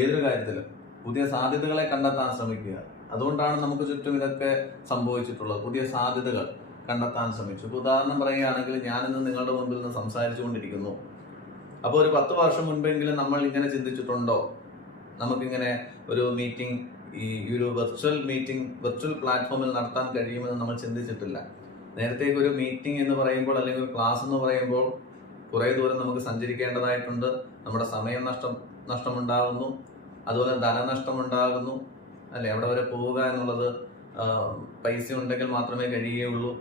ഏതൊരു കാര്യത്തിലും പുതിയ സാധ്യതകളെ കണ്ടെത്താൻ ശ്രമിക്കുക. അതുകൊണ്ടാണ് നമുക്ക് ചുറ്റും ഇതൊക്കെ സംഭവിച്ചിട്ടുള്ളത്. പുതിയ സാധ്യതകൾ കണ്ടെത്താൻ ശ്രമിച്ചു. ഉദാഹരണം പറയുകയാണെങ്കിൽ, ഞാനിന്ന് നിങ്ങളുടെ മുമ്പിൽ നിന്ന് സംസാരിച്ചു കൊണ്ടിരിക്കുന്നു. അപ്പോൾ ഒരു 10 വർഷം മുൻപെങ്കിലും നമ്മൾ ഇങ്ങനെ ചിന്തിച്ചിട്ടുണ്ടോ? നമുക്കിങ്ങനെ ഒരു മീറ്റിംഗ്, ഈ ഒരു വെർച്വൽ പ്ലാറ്റ്ഫോമിൽ നടത്താൻ കഴിയുമെന്ന് നമ്മൾ ചിന്തിച്ചിട്ടില്ല. നേരത്തേക്ക് ഒരു മീറ്റിംഗ് എന്ന് പറയുമ്പോൾ, അല്ലെങ്കിൽ ഒരു ക്ലാസ് എന്ന് പറയുമ്പോൾ കുറേ ദൂരം നമുക്ക് സഞ്ചരിക്കേണ്ടതായിട്ടുണ്ട്. നമ്മുടെ സമയം നഷ്ടമുണ്ടാകുന്നു, അതുപോലെ ധനനഷ്ടം ഉണ്ടാകുന്നു അല്ലെ. അവിടെ വരെ പോവുക എന്നുള്ളത് പൈസ ഉണ്ടെങ്കിൽ മാത്രമേ കഴിയുകയുള്ളൂ.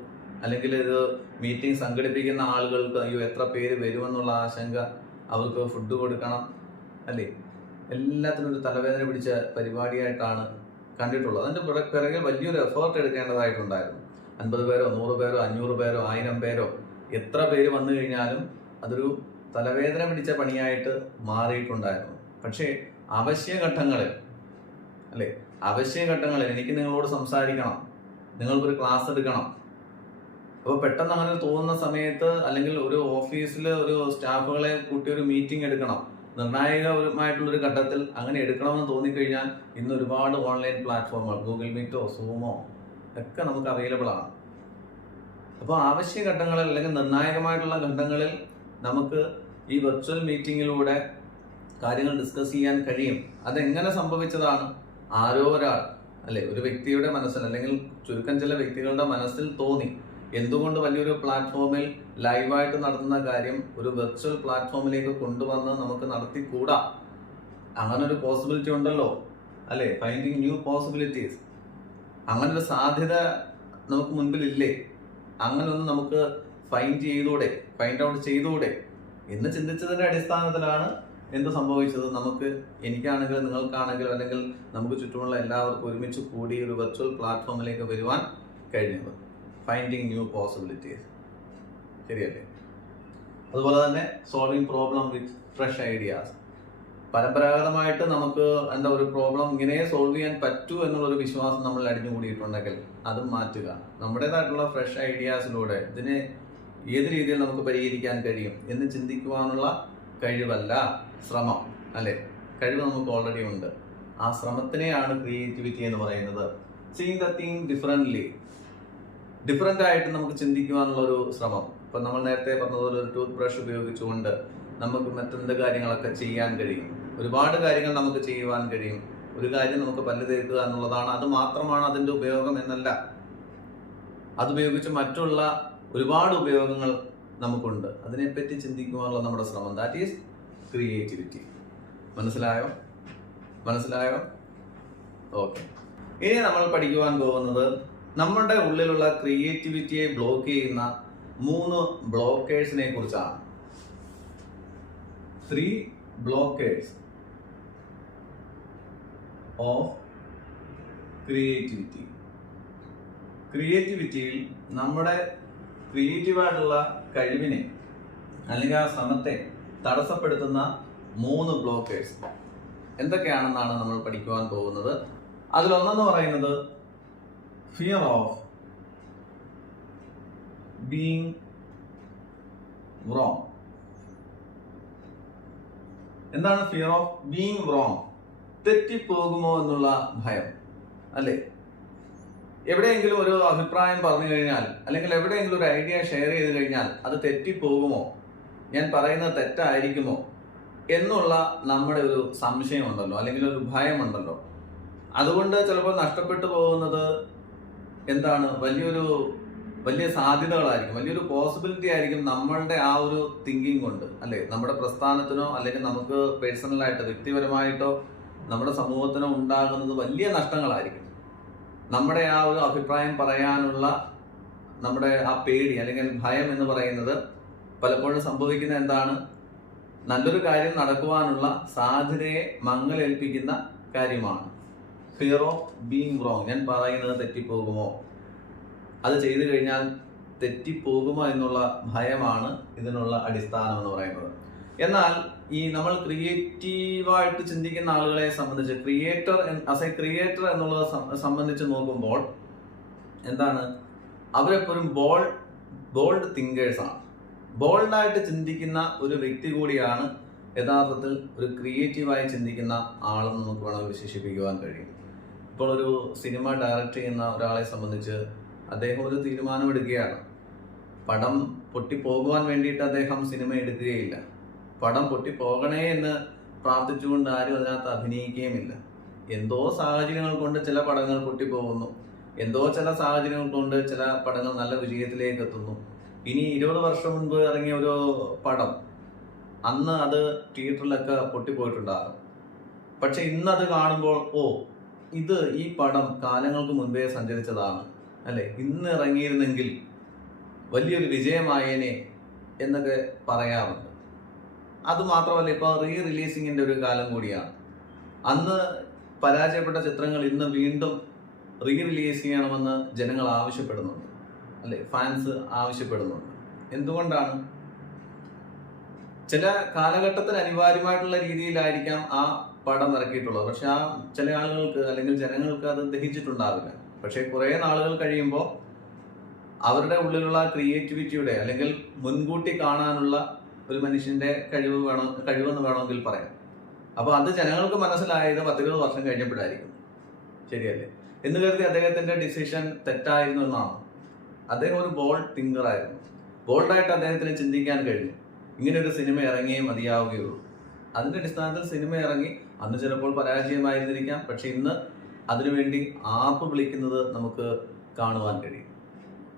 അല്ലെങ്കിൽ ഇത് മീറ്റിംഗ് സംഘടിപ്പിക്കുന്ന ആളുകൾക്ക് അയ്യോ എത്ര പേര് വരുമെന്നുള്ള ആശങ്ക, അവർക്ക് ഫുഡ് കൊടുക്കണം അല്ലേ. എല്ലാത്തിനും ഒരു തലവേദന പിടിച്ച പരിപാടിയായിട്ടാണ് കണ്ടിട്ടുള്ളത്. അതിൻ്റെ പിറകെ വലിയൊരു എഫേർട്ട് എടുക്കേണ്ടതായിട്ടുണ്ടായിരുന്നു. 50 പേരോ 100 പേരോ 500 പേരോ 1000 പേരോ എത്ര പേര് വന്നു കഴിഞ്ഞാലും അതൊരു തലവേദന പിടിച്ച പണിയായിട്ട് മാറിയിട്ടുണ്ടായിരുന്നു. പക്ഷേ അവശ്യഘട്ടങ്ങളിൽ എനിക്ക് നിങ്ങളോട് സംസാരിക്കണം, നിങ്ങൾക്കൊരു ക്ലാസ് എടുക്കണം. അപ്പോൾ പെട്ടെന്ന് അങ്ങനെ തോന്നുന്ന സമയത്ത്, അല്ലെങ്കിൽ ഒരു ഓഫീസിൽ ഒരു സ്റ്റാഫുകളെ കൂട്ടി ഒരു മീറ്റിംഗ് എടുക്കണം, നിർണായകമായിട്ടുള്ളൊരു ഘട്ടത്തിൽ അങ്ങനെ എടുക്കണമെന്ന് തോന്നിക്കഴിഞ്ഞാൽ ഇന്ന് ഒരുപാട് ഓൺലൈൻ പ്ലാറ്റ്ഫോമുകൾ, ഗൂഗിൾ മീറ്റോ സൂമോ ഒക്കെ നമുക്ക് അവൈലബിൾ ആണ്. അപ്പോൾ ആവശ്യഘട്ടങ്ങളിൽ അല്ലെങ്കിൽ നിർണായകമായിട്ടുള്ള ഘട്ടങ്ങളിൽ നമുക്ക് ഈ വെർച്വൽ മീറ്റിങ്ങിലൂടെ കാര്യങ്ങൾ ഡിസ്കസ് ചെയ്യാൻ കഴിയും. അതെങ്ങനെ സംഭവിച്ചതാണ്? ആരോ ഒരാൾ അല്ലെ, ഒരു വ്യക്തിയുടെ മനസ്സിൽ, അല്ലെങ്കിൽ ചുരുക്കം ചില വ്യക്തികളുടെ മനസ്സിൽ തോന്നി, എന്തുകൊണ്ട് വലിയൊരു പ്ലാറ്റ്ഫോമിൽ ലൈവായിട്ട് നടത്തുന്ന കാര്യം ഒരു വെർച്വൽ പ്ലാറ്റ്ഫോമിലേക്ക് കൊണ്ടുവന്ന് നമുക്ക് നടത്തിക്കൂടാ? അങ്ങനെ ഒരു പോസിബിലിറ്റി ഉണ്ടല്ലോ അല്ലെ, ഫൈൻഡിങ് ന്യൂ പോസിബിലിറ്റീസ്. അങ്ങനെ ഒരു സാധ്യത നമുക്ക് മുൻപിലില്ലേ? അങ്ങനെ ഒന്ന് നമുക്ക് ഫൈൻഡ് ഔട്ട് ചെയ്തൂടെ എന്ന് ചിന്തിച്ചതിന്റെ അടിസ്ഥാനത്തിലാണ് എന്ത് സംഭവിച്ചത്? എനിക്കാണെങ്കിലും നിങ്ങൾക്കാണെങ്കിലും അല്ലെങ്കിൽ നമുക്ക് ചുറ്റുമുള്ള എല്ലാവർക്കും ഒരുമിച്ച് കൂടി ഒരു വെർച്വൽ പ്ലാറ്റ്ഫോമിലേക്ക് വരുവാൻ കഴിഞ്ഞത്. ഫൈൻഡിങ് ന്യൂ പോസിബിലിറ്റീസ്, ശരിയല്ലേ? അതുപോലെ തന്നെ solving problem with fresh ideas. പരമ്പരാഗതമായിട്ട് നമുക്ക് ഒരു പ്രോബ്ലം ഇങ്ങനെ സോൾവ് ചെയ്യാൻ പറ്റൂ എന്നുള്ളൊരു വിശ്വാസം നമ്മൾ അടിഞ്ഞുകൂടിയിട്ടുണ്ടെങ്കിൽ അതും മാറ്റുക. നമ്മുടേതായിട്ടുള്ള ഫ്രഷ് ഐഡിയാസിലൂടെ ഇതിനെ ഏത് രീതിയിൽ നമുക്ക് പരിഹരിക്കാൻ കഴിയും എന്ന് ചിന്തിക്കുവാനുള്ള കഴിവല്ല ശ്രമം, അല്ലെ? കഴിവ് നമുക്ക് ഓൾറെഡി ഉണ്ട്. ആ ശ്രമത്തിനെയാണ് ക്രിയേറ്റിവിറ്റി എന്ന് പറയുന്നത്. സീയിങ് ദ തിങ് ഡിഫറെന്റ് ആയിട്ട് നമുക്ക് ചിന്തിക്കുവാനുള്ള ഒരു ശ്രമം. ഇപ്പൊ നമ്മൾ നേരത്തെ പറഞ്ഞതുപോലെ ഒരു ടൂത്ത് ബ്രഷ് ഉപയോഗിച്ചുകൊണ്ട് നമുക്ക് മറ്റെന്ത് കാര്യങ്ങളൊക്കെ ചെയ്യാൻ കഴിയും. ഒരുപാട് കാര്യങ്ങൾ നമുക്ക് ചെയ്യുവാൻ കഴിയും. ഒരു കാര്യം നമുക്ക് പല്ല് തേക്കുക എന്നുള്ളതാണ്, അത് മാത്രമാണ് അതിന്റെ ഉപയോഗം എന്നല്ല. അതുപയോഗിച്ച് മറ്റുള്ള ഒരുപാട് ഉപയോഗങ്ങൾ നമുക്കുണ്ട്. അതിനെപ്പറ്റി ചിന്തിക്കുവാനുള്ള നമ്മുടെ ശ്രമം, ദാറ്റ് ഈസ് ക്രിയേറ്റിവിറ്റി. മനസ്സിലായോ? ഓക്കെ. ഇനി നമ്മൾ പഠിക്കുവാൻ പോകുന്നത് നമ്മുടെ ഉള്ളിലുള്ള ക്രിയേറ്റിവിറ്റിയെ ബ്ലോക്ക് ചെയ്യുന്ന 3 ബ്ലോക്കേഴ്സിനെ കുറിച്ചാണ്. 3 ബ്ലോക്കേഴ്സ് ഓഫ് ക്രിയേറ്റിവിറ്റി. ക്രിയേറ്റിവിറ്റിയിൽ നമ്മുടെ ക്രിയേറ്റീവായിട്ടുള്ള കഴിവിനെ അല്ലെങ്കിൽ ആ ശ്രമത്തെ തടസ്സപ്പെടുത്തുന്ന 3 ബ്ലോക്കേഴ്സ് എന്തൊക്കെയാണെന്നാണ് നമ്മൾ പഠിക്കുവാൻ പോകുന്നത്. അതിലൊന്നെന്ന് പറയുന്നത് ഫിയർ ഓഫ് ബീയിങ് റോങ്. എന്താണ് ഫിയർ ഓഫ് ബീയിങ് റോങ്? തെറ്റിപ്പോകുമോ എന്നുള്ള ഭയം, അല്ലേ? എവിടെയെങ്കിലും ഒരു അഭിപ്രായം പറഞ്ഞു കഴിഞ്ഞാൽ അല്ലെങ്കിൽ എവിടെയെങ്കിലും ഒരു ഐഡിയ ഷെയർ ചെയ്ത് കഴിഞ്ഞാൽ അത് തെറ്റിപ്പോകുമോ, ഞാൻ പറയുന്നത് തെറ്റായിരിക്കുമോ എന്നുള്ള നമ്മുടെ ഒരു സംശയമുണ്ടല്ലോ, അല്ലെങ്കിൽ ഒരു ഭയമുണ്ടല്ലോ. അതുകൊണ്ട് ചിലപ്പോൾ നഷ്ടപ്പെട്ടു പോകുന്നത് വലിയ സാധ്യതകളായിരിക്കും, വലിയൊരു പോസിബിലിറ്റി ആയിരിക്കും നമ്മളുടെ ആ ഒരു തിങ്കിങ് കൊണ്ട്, അല്ലെ? നമ്മുടെ പ്രസ്ഥാനത്തിനോ അല്ലെങ്കിൽ നമുക്ക് പേഴ്സണലായിട്ടോ വ്യക്തിപരമായിട്ടോ നമ്മുടെ സമൂഹത്തിനോ ഉണ്ടാകുന്നത് വലിയ നഷ്ടങ്ങളായിരിക്കും. നമ്മുടെ ആ ഒരു അഭിപ്രായം പറയാനുള്ള നമ്മുടെ ആ പേടി അല്ലെങ്കിൽ ഭയം എന്ന് പറയുന്നത് പലപ്പോഴും സംഭവിക്കുന്ന നല്ലൊരു കാര്യം നടക്കുവാനുള്ള സാധ്യതയെ മങ്ങലേൽപ്പിക്കുന്ന കാര്യമാണ്. Fear of being wrong. ഞാൻ പറയുന്നത് തെറ്റിപ്പോകുമോ, അത് ചെയ്തു കഴിഞ്ഞാൽ തെറ്റിപ്പോകുമോ എന്നുള്ള ഭയമാണ് ഇതിനുള്ള അടിസ്ഥാനം എന്ന് പറയുന്നത്. എന്നാൽ ഈ നമ്മൾ ക്രിയേറ്റീവായിട്ട് ചിന്തിക്കുന്ന ആളുകളെ സംബന്ധിച്ച് ക്രിയേറ്റർ എന്നുള്ളത് സംബന്ധിച്ച് നോക്കുമ്പോൾ അവരെപ്പോഴും ബോൾഡ് തിങ്കേഴ്സ് ആണ്. ബോൾഡായിട്ട് ചിന്തിക്കുന്ന ഒരു വ്യക്തി കൂടിയാണ് യഥാർത്ഥത്തിൽ ഒരു ക്രിയേറ്റീവായി ചിന്തിക്കുന്ന ആളെന്ന് നമുക്ക് വേണമെങ്കിൽ വിശേഷിപ്പിക്കുവാൻ കഴിയും. ഇപ്പോൾ ഒരു സിനിമ ഡയറക്റ്റ് ചെയ്യുന്ന ഒരാളെ സംബന്ധിച്ച് അദ്ദേഹം ഒരു തീരുമാനമെടുക്കുകയാണ്. പടം പൊട്ടിപ്പോകുവാൻ വേണ്ടിയിട്ട് അദ്ദേഹം സിനിമ എടുക്കുകയില്ല. പടം പൊട്ടിപ്പോകണേ എന്ന് പ്രാർത്ഥിച്ചുകൊണ്ട് ആരും അതിനകത്ത് അഭിനയിക്കുകയുമില്ല. എന്തോ സാഹചര്യങ്ങൾ കൊണ്ട് ചില പടങ്ങൾ പൊട്ടിപ്പോകുന്നു, എന്തോ ചില സാഹചര്യങ്ങൾ കൊണ്ട് ചില പടങ്ങൾ നല്ല വിജയത്തിലേക്ക് എത്തുന്നു. ഇനി 20 വർഷം മുൻപ് ഇറങ്ങിയ ഒരു പടം അന്ന് അത് തിയേറ്ററിലൊക്കെ പൊട്ടിപ്പോയിട്ടുണ്ടാകും. പക്ഷെ ഇന്നത് കാണുമ്പോൾ ഈ പടം കാലങ്ങൾക്ക് മുൻപേ സഞ്ചരിച്ചതാണ്, അല്ലെ? ഇന്ന് ഇറങ്ങിയിരുന്നെങ്കിൽ വലിയൊരു വിജയമായേനെ എന്നൊക്കെ പറയാറുണ്ട്. അത് മാത്രമല്ല, ഇപ്പൊ റിലീസിങ്ങിന്റെ ഒരു കാലം കൂടിയാണ്. അന്ന് പരാജയപ്പെട്ട ചിത്രങ്ങൾ ഇന്ന് വീണ്ടും റിലീസ് ചെയ്യണമെന്ന് ജനങ്ങൾ ആവശ്യപ്പെടുന്നുണ്ട്, അല്ലെ? ഫാൻസ് ആവശ്യപ്പെടുന്നുണ്ട്. എന്തുകൊണ്ടാണ്? ചില കാലഘട്ടത്തിന് അനിവാര്യമായിട്ടുള്ള രീതിയിലായിരിക്കാം ആ പടം ഇറക്കിയിട്ടുള്ളത്. പക്ഷെ ആ ചില ആളുകൾക്ക് അല്ലെങ്കിൽ ജനങ്ങൾക്ക് അത് ദഹിച്ചിട്ടുണ്ടാവില്ല. പക്ഷെ കുറെ നാളുകൾ കഴിയുമ്പോൾ അവരുടെ ഉള്ളിലുള്ള ക്രിയേറ്റിവിറ്റിയുടെ അല്ലെങ്കിൽ മുൻകൂട്ടി കാണാനുള്ള ഒരു മനുഷ്യന്റെ കഴിവെന്ന് വേണമെങ്കിൽ പറയാം. അപ്പൊ അത് ജനങ്ങൾക്ക് മനസ്സിലായത് 10-20 വർഷം കഴിഞ്ഞപ്പോഴായിരിക്കും, ശരിയല്ലേ? എന്ന് കരുതി അദ്ദേഹത്തിന്റെ ഡിസിഷൻ തെറ്റായിരുന്നു എന്നാണ്. അദ്ദേഹം ഒരു ബോൾഡ് തിങ്കർ ആയിരുന്നു. ബോൾഡായിട്ട് അദ്ദേഹത്തിന് ചിന്തിക്കാൻ കഴിഞ്ഞു. ഇങ്ങനെ ഒരു സിനിമ ഇറങ്ങിയേ മതിയാവുകയുള്ളൂ. അതിന്റെ അടിസ്ഥാനത്തിൽ സിനിമ ഇറങ്ങി. അന്ന് ചിലപ്പോൾ പരാജയമായിരുന്നിരിക്കാം, പക്ഷെ ഇന്ന് അതിനുവേണ്ടി ആർപ്പ് വിളിക്കുന്നത് നമുക്ക് കാണുവാൻ കഴിയും.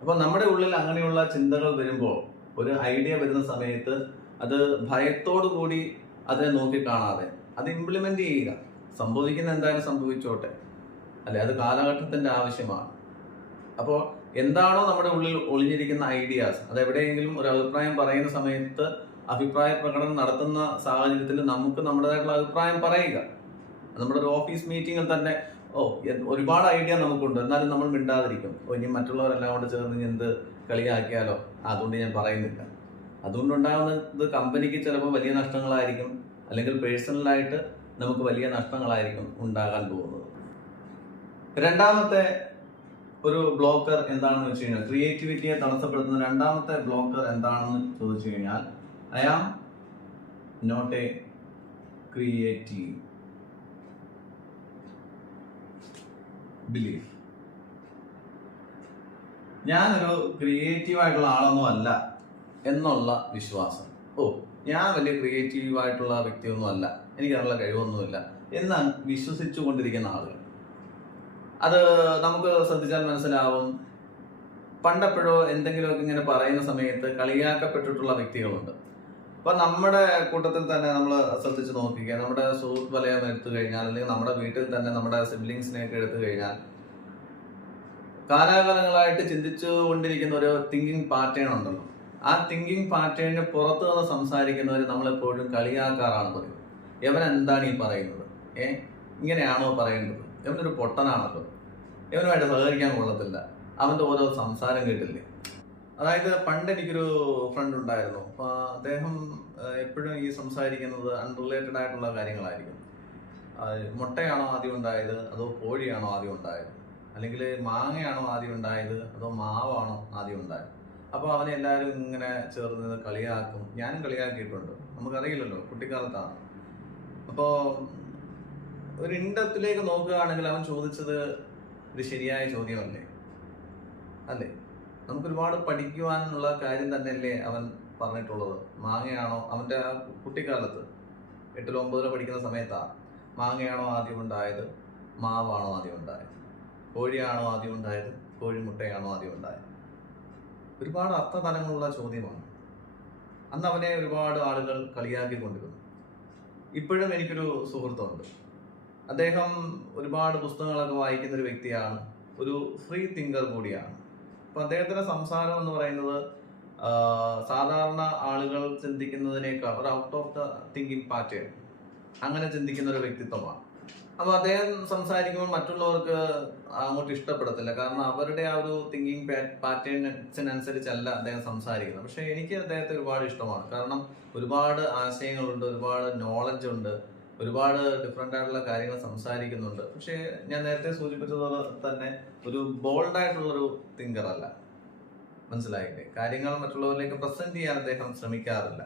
അപ്പൊ നമ്മുടെ ഉള്ളിൽ അങ്ങനെയുള്ള ചിന്തകൾ വരുമ്പോൾ, ഒരു ഐഡിയ വരുന്ന സമയത്ത് അത് ഭയത്തോടു കൂടി അതിനെ നോക്കി കാണാതെ അത് ഇംപ്ലിമെന്റ് ചെയ്യുക. സംഭവിക്കുന്ന എന്തായാലും സംഭവിച്ചോട്ടെ, അല്ലെ? അത് കാലഘട്ടത്തിന്റെ ആവശ്യമാണ്. അപ്പോൾ എന്താണോ നമ്മുടെ ഉള്ളിൽ ഒളിഞ്ഞിരിക്കുന്ന ഐഡിയാസ്, അത് എവിടെയെങ്കിലും ഒരു അഭിപ്രായം പറയുന്ന സമയത്ത് അഭിപ്രായ പ്രകടനം നടത്തുന്ന സാഹചര്യത്തിൽ നമുക്ക് നമ്മുടേതായിട്ടുള്ള അഭിപ്രായം പറയുക. നമ്മുടെ ഒരു ഓഫീസ് മീറ്റിങ്ങിൽ തന്നെ ഒരുപാട് ഐഡിയ നമുക്കുണ്ട്, എന്നാലും നമ്മൾ മിണ്ടാതിരിക്കും. ഇനി മറ്റുള്ളവരെല്ലാം കൊണ്ട് ചേർന്ന് എന്ത് കളിയാക്കിയാലോ, അതുകൊണ്ട് ഞാൻ പറയുന്നില്ല. അതുകൊണ്ടുണ്ടാകുന്നത് കമ്പനിക്ക് ചിലപ്പോൾ വലിയ നഷ്ടങ്ങളായിരിക്കും, അല്ലെങ്കിൽ പേഴ്സണലായിട്ട് നമുക്ക് വലിയ നഷ്ടങ്ങളായിരിക്കും ഉണ്ടാകാൻ പോകുന്നത്. രണ്ടാമത്തെ ഒരു ബ്ലോക്കർ എന്താണെന്ന് വെച്ച് കഴിഞ്ഞാൽ, ക്രിയേറ്റിവിറ്റിയെ തടസ്സപ്പെടുത്തുന്ന രണ്ടാമത്തെ ബ്ലോക്കർ എന്താണെന്ന് ചോദിച്ചു കഴിഞ്ഞാൽ, I am not a creative belief. ഞാനൊരു ക്രിയേറ്റീവ് ആയിട്ടുള്ള ആളൊന്നും അല്ല എന്നുള്ള വിശ്വാസം. ഞാൻ വലിയ ക്രിയേറ്റീവ് ആയിട്ടുള്ള വ്യക്തിയൊന്നും അല്ല, എനിക്ക് അതിനുള്ള കഴിവൊന്നുമില്ല എന്ന് വിശ്വസിച്ചു കൊണ്ടിരിക്കുന്ന ആളുകൾ. അത് നമുക്ക് ശ്രദ്ധിച്ചാൽ മനസ്സിലാവും. പണ്ടെപ്പോഴോ എന്തെങ്കിലുമൊക്കെ ഇങ്ങനെ പറയുന്ന സമയത്ത് കളിയാക്കപ്പെട്ടിട്ടുള്ള വ്യക്തികളുണ്ട്. അപ്പൊ നമ്മുടെ കൂട്ടത്തിൽ തന്നെ നമ്മൾ ശ്രദ്ധിച്ച് നോക്കിക്കുക, നമ്മുടെ സുഹൃത്ത് വലയം എടുത്തു കഴിഞ്ഞാൽ, അല്ലെങ്കിൽ നമ്മുടെ വീട്ടിൽ തന്നെ നമ്മുടെ സിബ്ലിങ്സിനെയൊക്കെ എടുത്തു കഴിഞ്ഞാൽ, കാലാകാലങ്ങളായിട്ട് ചിന്തിച്ചു കൊണ്ടിരിക്കുന്ന ഒരു തിങ്കിങ് പാറ്റേൺ ഉണ്ടല്ലോ. ആ തിങ്കിങ് പാറ്റേണിന് പുറത്തു നിന്ന് സംസാരിക്കുന്നവർ നമ്മളെപ്പോഴും കളിയാക്കാറാണ് പതിവ്. എവൻ എന്താണ് ഈ പറയുന്നത്? ഇങ്ങനെയാണോ പറയേണ്ടത്? എവനൊരു പൊട്ടനാണല്ലോ, എവനുമായിട്ട് സഹകരിക്കാൻ കൊള്ളത്തില്ല, അവന്റെ ഓരോ സംസാരം കേട്ടില്ലേ. അതായത് പണ്ട് എനിക്കൊരു ഫ്രണ്ട് ഉണ്ടായിരുന്നു. അപ്പൊ അദ്ദേഹം എപ്പോഴും ഈ സംസാരിക്കുന്നത് അൺറിലേറ്റഡ് ആയിട്ടുള്ള കാര്യങ്ങളായിരിക്കും. മുട്ടയാണോ ആദ്യം ഉണ്ടായത്, അതോ കോഴിയാണോ ആദ്യം ഉണ്ടായത്, അല്ലെങ്കിൽ മാങ്ങയാണോ ആദ്യം ഉണ്ടായത്, അതോ മാവാണോ ആദ്യം ഉണ്ടായത്? അപ്പോൾ അവനെ എല്ലാവരും ഇങ്ങനെ ചേർന്ന് നിന്ന് കളിയാക്കും. ഞാനും കളിയാക്കിയിട്ടുണ്ട്, നമുക്കറിയില്ലല്ലോ, കുട്ടിക്കാലത്താണ്. അപ്പോൾ ഒരു ഇൻഡത്തിലേക്ക് നോക്കുകയാണെങ്കിൽ അവൻ ചോദിച്ചത് ഒരു ശരിയായ ചോദ്യമല്ലേ? അല്ലേ? നമുക്കൊരുപാട് പഠിക്കുവാനുള്ള കാര്യം തന്നെയല്ലേ അവൻ പറഞ്ഞിട്ടുള്ളത്. മാങ്ങയാണോ, അവൻ്റെ ആ കുട്ടിക്കാലത്ത് 8-ലോ 9-ലോ പഠിക്കുന്ന സമയത്താണ്, മാങ്ങയാണോ ആദ്യം ഉണ്ടായത്, മാവാണോ ആദ്യം ഉണ്ടായത്, കോഴിയാണോ ആദ്യം ഉണ്ടായത്, കോഴിമുട്ടയാണോ ആദ്യം ഉണ്ടായത്? ഒരുപാട് അർത്ഥതലങ്ങളുള്ള ചോദ്യമാണ്. അന്ന് അവനെ ഒരുപാട് ആളുകൾ കളിയാക്കിക്കൊണ്ടിരുന്നു. ഇപ്പോഴും എനിക്കൊരു സുഹൃത്തുണ്ട്. അദ്ദേഹം ഒരുപാട് പുസ്തകങ്ങളൊക്കെ വായിക്കുന്ന ഒരു വ്യക്തിയാണ്, ഒരു ഫ്രീ തിങ്കർ കൂടിയാണ്. അപ്പൊ അദ്ദേഹത്തിന്റെ സംസാരം എന്ന് പറയുന്നത് സാധാരണ ആളുകൾ ചിന്തിക്കുന്നതിനേക്കാൾ ഒരു out of the thinking pattern, അങ്ങനെ ചിന്തിക്കുന്ന ഒരു വ്യക്തിത്വമാണ്. അപ്പൊ അദ്ദേഹം സംസാരിക്കുമ്പോൾ മറ്റുള്ളവർക്ക് അങ്ങോട്ട് ഇഷ്ടപ്പെടത്തില്ല, കാരണം അവരുടെ ആ ഒരു തിങ്കിങ് പാറ്റേണിനനുസരിച്ചല്ല അദ്ദേഹം സംസാരിക്കുന്നത്. പക്ഷെ എനിക്ക് അദ്ദേഹത്തെ ഒരുപാട് ഇഷ്ടമാണ്, കാരണം ഒരുപാട് ആശയങ്ങളുണ്ട്, ഒരുപാട് നോളജ് ഉണ്ട്, ഒരുപാട് ഡിഫറെന്റ് ആയിട്ടുള്ള കാര്യങ്ങൾ സംസാരിക്കുന്നുണ്ട്. പക്ഷെ ഞാൻ നേരത്തെ സൂചിപ്പിച്ചതുപോലെ തന്നെ ഒരു ബോൾഡ് ആയിട്ടുള്ളൊരു തിങ്കർ അല്ല. മനസ്സിലായില്ലേ? കാര്യങ്ങൾ മറ്റുള്ളവരിലേക്ക് പ്രസന്റ് ചെയ്യാൻ അദ്ദേഹം ശ്രമിക്കാറില്ല.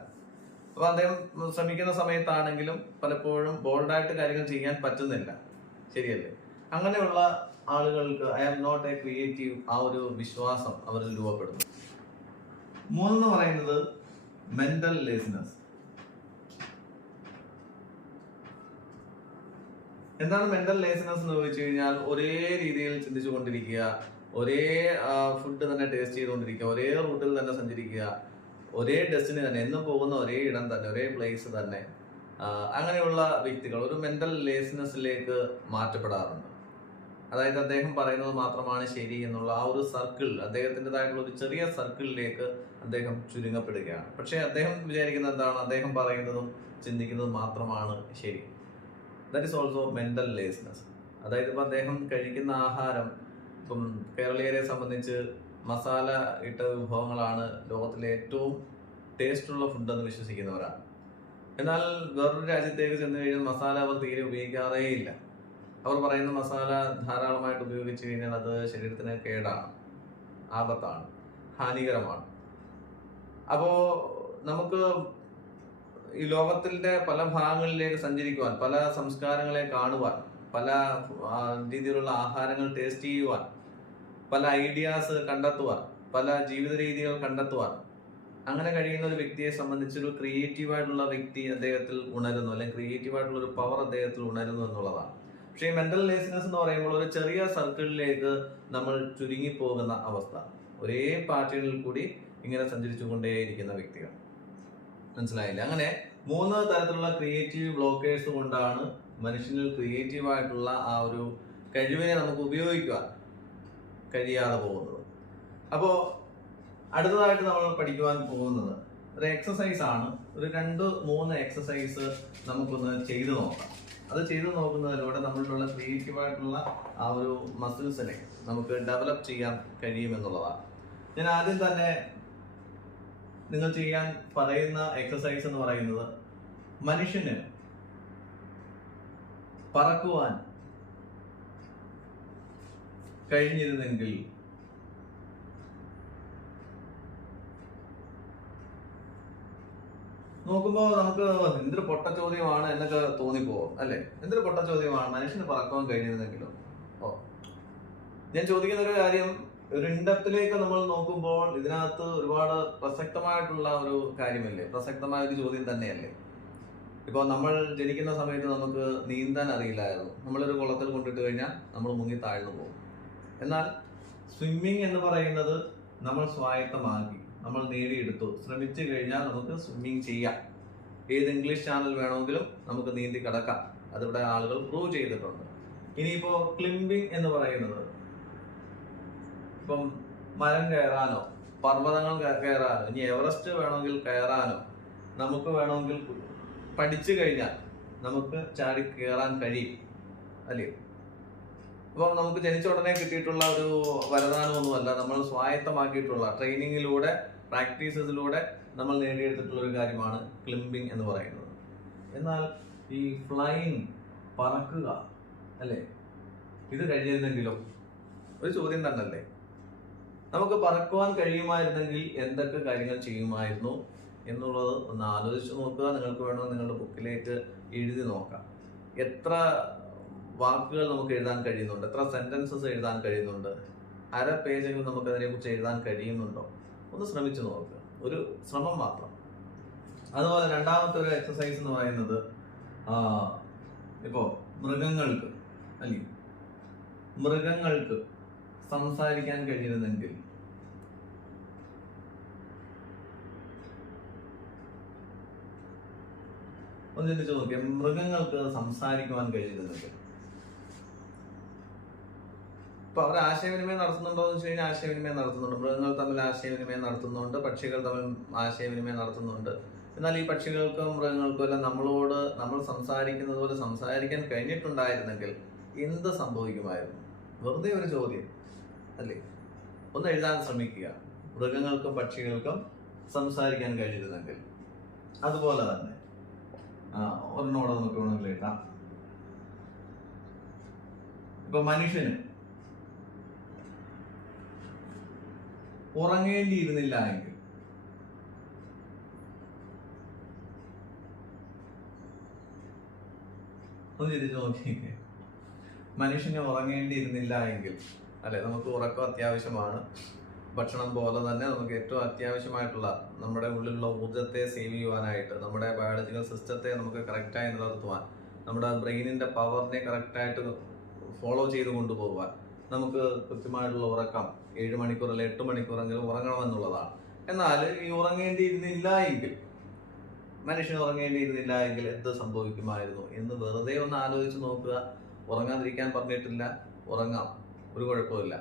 അപ്പൊ അദ്ദേഹം ശ്രമിക്കുന്ന സമയത്താണെങ്കിലും പലപ്പോഴും ബോൾഡായിട്ട് കാര്യങ്ങൾ ചെയ്യാൻ പറ്റുന്നില്ല. ശരിയല്ലേ? അങ്ങനെയുള്ള ആളുകൾക്ക് I am not a creative ആ ഒരു വിശ്വാസം അവരിൽ രൂപപ്പെടുന്നു. മൂന്നെന്ന് പറയുന്നത് മെന്റൽ ലേസിനെസ്. എന്താണ് മെന്റൽ ലേസിനെസ് എന്ന് ചോദിച്ചു കഴിഞ്ഞാൽ, ഒരേ രീതിയിൽ ചിന്തിച്ചു കൊണ്ടിരിക്കുക, ഒരേ ഫുഡ് തന്നെ ടേസ്റ്റ് ചെയ്തുകൊണ്ടിരിക്കുക, ഒരേ റൂട്ടിൽ തന്നെ സഞ്ചരിക്കുക, ഒരേ ഡെസ്റ്റിനി തന്നെ, എന്നും പോകുന്ന ഒരേ ഇടം തന്നെ, ഒരേ പ്ലേസ് തന്നെ. അങ്ങനെയുള്ള വ്യക്തികൾ ഒരു മെന്റൽ ലേസിനെസ്സിലേക്ക് മാറ്റപ്പെടാറുണ്ട്. അതായത് അദ്ദേഹം പറയുന്നത് മാത്രമാണ് ശരി എന്നുള്ള ആ ഒരു സർക്കിൾ, അദ്ദേഹത്തിൻ്റെതായിട്ടുള്ള ഒരു ചെറിയ സർക്കിളിലേക്ക് അദ്ദേഹം ചുരുങ്ങപ്പെടുകയാണ്. പക്ഷെ അദ്ദേഹം വിചാരിക്കുന്നത് എന്താണ്? അദ്ദേഹം പറയുന്നതും ചിന്തിക്കുന്നതും മാത്രമാണ് ശരി. That is also mental laziness. അതായത് ഇപ്പം അദ്ദേഹം കഴിക്കുന്ന ആഹാരം, ഇപ്പം കേരളീയരെ സംബന്ധിച്ച് മസാല ഇട്ട വിഭവങ്ങളാണ് ലോകത്തിലെ ഏറ്റവും ടേസ്റ്റുള്ള ഫുഡെന്ന് വിശ്വസിക്കുന്നവരാണ്. എന്നാൽ വേറൊരു രാജ്യത്തേക്ക് ചെന്ന് കഴിഞ്ഞാൽ മസാല അവർ തീരെ ഉപയോഗിക്കാറേ ഇല്ല. അവർ പറയുന്ന മസാല ധാരാളമായിട്ട് ഉപയോഗിച്ച് കഴിഞ്ഞാൽ അത് ശരീരത്തിന് കേടാണ്, ആപത്താണ്, ഹാനികരമാണ്. അപ്പോ നമുക്ക് ഈ ലോകത്തിന്റെ പല ഭാഗങ്ങളിലേക്ക് സഞ്ചരിക്കുവാൻ, പല സംസ്കാരങ്ങളെ കാണുവാൻ, പല രീതിയിലുള്ള ആഹാരങ്ങൾ ടേസ്റ്റ് ചെയ്യുവാൻ, പല ഐഡിയാസ് കണ്ടെത്തുവാൻ, പല ജീവിത രീതികൾ കണ്ടെത്തുവാൻ അങ്ങനെ കഴിയുന്ന ഒരു വ്യക്തിയെ സംബന്ധിച്ചൊരു ക്രിയേറ്റീവായിട്ടുള്ള വ്യക്തി അദ്ദേഹത്തിൽ ഉണരുന്നു, അല്ലെങ്കിൽ ക്രിയേറ്റീവായിട്ടുള്ള ഒരു പവർ അദ്ദേഹത്തിൽ ഉണരുന്നു എന്നുള്ളതാണ്. പക്ഷേ ഈ മെന്റൽ ലേസിനെസ് എന്ന് പറയുമ്പോൾ ഒരു ചെറിയ സർക്കിളിലേക്ക് നമ്മൾ ചുരുങ്ങി പോകുന്ന അവസ്ഥ, ഒരേ പാറ്റേണിൽ കൂടി ഇങ്ങനെ സഞ്ചരിച്ചു കൊണ്ടേയിരിക്കുന്ന വ്യക്തികൾ. മനസ്സിലായില്ല? അങ്ങനെ 3 തരത്തിലുള്ള ക്രിയേറ്റീവ് ബ്ലോക്കേഴ്സ് കൊണ്ടാണ് മനുഷ്യനിൽ ക്രിയേറ്റീവായിട്ടുള്ള ആ ഒരു കഴിവിനെ നമുക്ക് ഉപയോഗിക്കുവാൻ കഴിയാതെ പോകുന്നത്. അപ്പോൾ അടുത്തതായിട്ട് നമ്മൾ പഠിക്കുവാൻ പോകുന്നത് ഒരു എക്സസൈസ് ആണ്. ഒരു 2-3 എക്സസൈസ് നമുക്കൊന്ന് ചെയ്തു നോക്കാം. അത് ചെയ്തു നോക്കുന്നതിലൂടെ നമ്മളിലുള്ള ക്രിയേറ്റീവായിട്ടുള്ള ആ ഒരു മസിൽസിനെ നമുക്ക് ഡെവലപ്പ് ചെയ്യാൻ കഴിയുമെന്നുള്ളതാണ്. ഞാൻ ആദ്യം തന്നെ നിങ്ങൾ ചെയ്യാൻ പറയുന്ന എക്സസൈസ് എന്ന് പറയുന്നത്, മനുഷ്യന് പറക്കുവാൻ കഴിഞ്ഞിരുന്നെങ്കിൽ നോക്കുമ്പോൾ നമുക്ക് എന്തൊരു പൊട്ട ചോദ്യമാണ് എന്നൊക്കെ തോന്നിപ്പോവും അല്ലെ? എന്തൊരു പൊട്ട ചോദ്യമാണ്, മനുഷ്യന് പറക്കുവാൻ കഴിഞ്ഞിരുന്നെങ്കിലോ? ഓ, ഞാൻ ചോദിക്കുന്ന ഒരു കാര്യം, ഒരു ഇൻഡെപ്തിലേക്ക് നമ്മൾ നോക്കുമ്പോൾ ഇതിനകത്ത് ഒരുപാട് പ്രസക്തമായിട്ടുള്ള ഒരു കാര്യമല്ലേ, പ്രസക്തമായ ഒരു ചോദ്യം തന്നെയല്ലേ. ഇപ്പോൾ നമ്മൾ ജനിക്കുന്ന സമയത്ത് നമുക്ക് നീന്താൻ അറിയില്ലായിരുന്നു. നമ്മളൊരു കുളത്തിൽ കൊണ്ടിട്ട് കഴിഞ്ഞാൽ നമ്മൾ മുങ്ങി താഴ്ന്നു പോകും. എന്നാൽ സ്വിമ്മിങ് എന്ന് പറയുന്നത് നമ്മൾ സ്വായത്തമാക്കി, നമ്മൾ നേടിയെടുത്തു. ശ്രമിച്ചു കഴിഞ്ഞാൽ നമുക്ക് സ്വിമ്മിങ് ചെയ്യാം. ഏത് ഇംഗ്ലീഷ് ചാനൽ വേണമെങ്കിലും നമുക്ക് നീന്തി കിടക്കാം. അതിവിടെ ആളുകൾ പ്രൂവ് ചെയ്തിട്ടുണ്ട്. ഇനിയിപ്പോ ക്ലിംബിംഗ് എന്ന് പറയുന്നത്, ഇപ്പം മരം കയറാനോ പർവ്വതങ്ങൾ കയറാനോ ഇനി എവറസ്റ്റ് വേണമെങ്കിൽ കയറാനോ നമുക്ക് വേണമെങ്കിൽ പഠിച്ചു കഴിഞ്ഞാൽ നമുക്ക് ചാടി കയറാൻ കഴിയും അല്ലേ? അപ്പം നമുക്ക് ജനിച്ച ഉടനെ കിട്ടിയിട്ടുള്ള ഒരു വരദാനമൊന്നുമല്ല, നമ്മൾ സ്വായത്തമാക്കിയിട്ടുള്ള ട്രെയിനിങ്ങിലൂടെ പ്രാക്ടീസസിലൂടെ നമ്മൾ നേടിയെടുത്തിട്ടുള്ള ഒരു കാര്യമാണ് ക്ലിംബിംഗ് എന്ന് പറയുന്നത്. എന്നാൽ ഈ ഫ്ലൈയിങ്, പറക്കുക അല്ലേ, ഇത് കഴിഞ്ഞിരുന്നെങ്കിലോ? ഒരു ചോദ്യം തന്നെയല്ലേ. നമുക്ക് പറക്കുവാൻ കഴിയുമായിരുന്നെങ്കിൽ എന്തൊക്കെ കാര്യങ്ങൾ ചെയ്യുമായിരുന്നു എന്നുള്ളത് ഒന്ന് ആലോചിച്ച് നോക്കുക. നിങ്ങൾക്ക് വേണമെങ്കിൽ നിങ്ങളുടെ ബുക്കിലേക്ക് എഴുതി നോക്കാം. എത്ര വാക്കുകൾ നമുക്ക് എഴുതാൻ കഴിയുന്നുണ്ട്, എത്ര സെന്റൻസസ് എഴുതാൻ കഴിയുന്നുണ്ട്, അര പേജുകൾ നമുക്ക് അതിനെക്കുറിച്ച് എഴുതാൻ കഴിയുന്നുണ്ടോ? ഒന്ന് ശ്രമിച്ചു നോക്കുക, ഒരു ശ്രമം മാത്രം. അതുപോലെ രണ്ടാമത്തെ ഒരു എക്സസൈസ് എന്ന് പറയുന്നത്, ഇപ്പോൾ മൃഗങ്ങൾക്ക് സംസാരിക്കാൻ കഴിഞ്ഞിരുന്നെങ്കിൽ ഒന്ന് ചിന്തിച്ചു നോക്കിയാൽ, മൃഗങ്ങൾക്ക് സംസാരിക്കുവാൻ കഴിഞ്ഞിരുന്നെങ്കിൽ ഇപ്പൊ അവർ ആശയവിനിമയം നടത്തുന്നുണ്ടോ എന്ന് വെച്ച് കഴിഞ്ഞാൽ ആശയവിനിമയം നടത്തുന്നുണ്ട്. മൃഗങ്ങൾ തമ്മിൽ ആശയവിനിമയം നടത്തുന്നുണ്ട്, പക്ഷികൾ തമ്മിൽ ആശയവിനിമയം നടത്തുന്നുണ്ട്. എന്നാൽ ഈ പക്ഷികൾക്കും മൃഗങ്ങൾക്കും എല്ലാം നമ്മൾ സംസാരിക്കുന്നത് പോലെ സംസാരിക്കാൻ കഴിഞ്ഞിട്ടുണ്ടായിരുന്നെങ്കിൽ എന്ത് സംഭവിക്കുമായിരുന്നു? വെറുതെ ഒരു ചോദ്യം അല്ലേ. ഒന്ന് എഴുതാൻ ശ്രമിക്കുക, മൃഗങ്ങൾക്കും പക്ഷികൾക്കും സംസാരിക്കാൻ കഴിഞ്ഞിരുന്നെങ്കിൽ. അതുപോലെ തന്നെ ഒരെണ്ണോടെ നമുക്ക് വേണമെങ്കിൽ എഴുതാം. ഇപ്പൊ മനുഷ്യന് ഉറങ്ങേണ്ടിയിരുന്നില്ല എങ്കിൽ ഒന്ന് ചിന്തിച്ചു നോക്കിയേ. മനുഷ്യന് ഉറങ്ങേണ്ടിയിരുന്നില്ല എങ്കിൽ അല്ലെ, നമുക്ക് ഉറക്കം അത്യാവശ്യമാണ്. ഭക്ഷണം പോലെ തന്നെ നമുക്ക് ഏറ്റവും അത്യാവശ്യമായിട്ടുള്ള നമ്മുടെ ഉള്ളിലുള്ള ഊർജ്ജത്തെ സേവ് ചെയ്യുവാനായിട്ട്, നമ്മുടെ ബയോളജിക്കൽ സിസ്റ്റത്തെ നമുക്ക് കറക്റ്റായി നിലനിർത്തുവാൻ, നമ്മുടെ ബ്രെയിനിന്റെ പവറിനെ കറക്റ്റായിട്ട് ഫോളോ ചെയ്ത് കൊണ്ടുപോകാൻ നമുക്ക് കൃത്യമായിട്ടുള്ള ഉറക്കം 7 മണിക്കൂർ അല്ലെ 8 മണിക്കൂറെങ്കിലും ഉറങ്ങണമെന്നുള്ളതാണ്. എന്നാൽ ഈ ഉറങ്ങേണ്ടിയിരുന്നില്ല എങ്കിൽ, മനുഷ്യൻ ഉറങ്ങേണ്ടിയിരുന്നില്ല എങ്കിൽ എന്ത് സംഭവിക്കുമായിരുന്നു എന്ന് വെറുതെ ഒന്ന് ആലോചിച്ച് നോക്കുക. ഉറങ്ങാതിരിക്കാൻ പറഞ്ഞിട്ടില്ല, ഉറങ്ങാം, ഒരു കുഴപ്പമില്ല.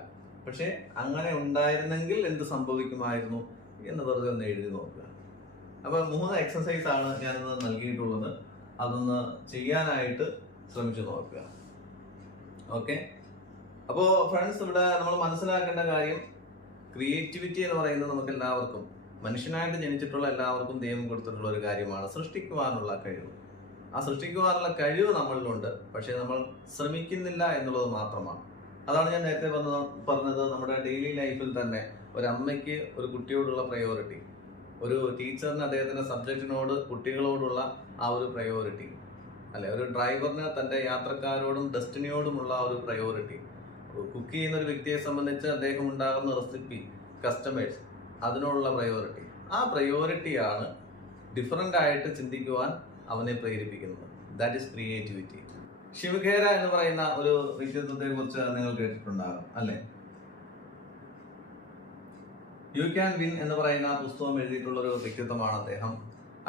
പക്ഷെ അങ്ങനെ ഉണ്ടായിരുന്നെങ്കിൽ എന്ത് സംഭവിക്കുമായിരുന്നു എന്ന് വെറുതെ ഒന്ന് എഴുതി നോക്കുക. അപ്പൊ 3 എക്സസൈസ് ആണ് ഞാനിന്ന് നൽകിയിട്ടുള്ളത്. അതൊന്ന് ചെയ്യാനായിട്ട് ശ്രമിച്ചു നോക്കുക. ഓക്കെ, അപ്പോൾ ഫ്രണ്ട്സ്, ഇവിടെ നമ്മൾ മനസ്സിലാക്കേണ്ട കാര്യം, ക്രിയേറ്റിവിറ്റി എന്ന് പറയുന്നത് നമുക്ക് എല്ലാവർക്കും, മനുഷ്യനായിട്ട് ജനിച്ചിട്ടുള്ള എല്ലാവർക്കും ദൈവം കൊടുത്തിട്ടുള്ള ഒരു കാര്യമാണ്, സൃഷ്ടിക്കുവാനുള്ള കഴിവ്. ആ സൃഷ്ടിക്കുവാനുള്ള കഴിവ് നമ്മളിലുണ്ട്, പക്ഷെ നമ്മൾ ശ്രമിക്കുന്നില്ല എന്നുള്ളത് മാത്രമാണ്. അതാണ് ഞാൻ നേരത്തെ പറഞ്ഞത്. നമ്മുടെ ഡെയിലി ലൈഫിൽ തന്നെ ഒരു അമ്മയ്ക്ക് ഒരു കുട്ടിയോടുള്ള പ്രയോറിറ്റി, ഒരു ടീച്ചറിന് അദ്ദേഹത്തിന്റെ സബ്ജക്റ്റിനോട്, കുട്ടികളോടുള്ള ആ ഒരു പ്രയോറിറ്റി, അല്ലെ, ഒരു ഡ്രൈവറിന് തന്റെ യാത്രക്കാരോടും ഡെസ്റ്റിനിയോടുമുള്ള ഒരു പ്രയോറിറ്റി, കുക്ക് ചെയ്യുന്ന ഒരു വ്യക്തിയെ സംബന്ധിച്ച് അദ്ദേഹം ഉണ്ടാകുന്ന റെസിപ്പി, കസ്റ്റമേഴ്സ്, അതിനോടുള്ള പ്രയോറിറ്റി. ആ പ്രയോറിറ്റിയാണ് ഡിഫറൻ്റ് ആയിട്ട് ചിന്തിക്കുവാൻ അവനെ പ്രേരിപ്പിക്കുന്നത്. That is creativity. ശിവഖേര എന്ന് പറയുന്ന ഒരു വ്യക്തിത്വത്തെ കുറിച്ച് നിങ്ങൾ കേട്ടിട്ടുണ്ടാകും അല്ലെ? യു ക്യാൻ വിൻ എന്ന് പറയുന്ന പുസ്തകം എഴുതിയിട്ടുള്ള ഒരു വ്യക്തിത്വമാണ് അദ്ദേഹം.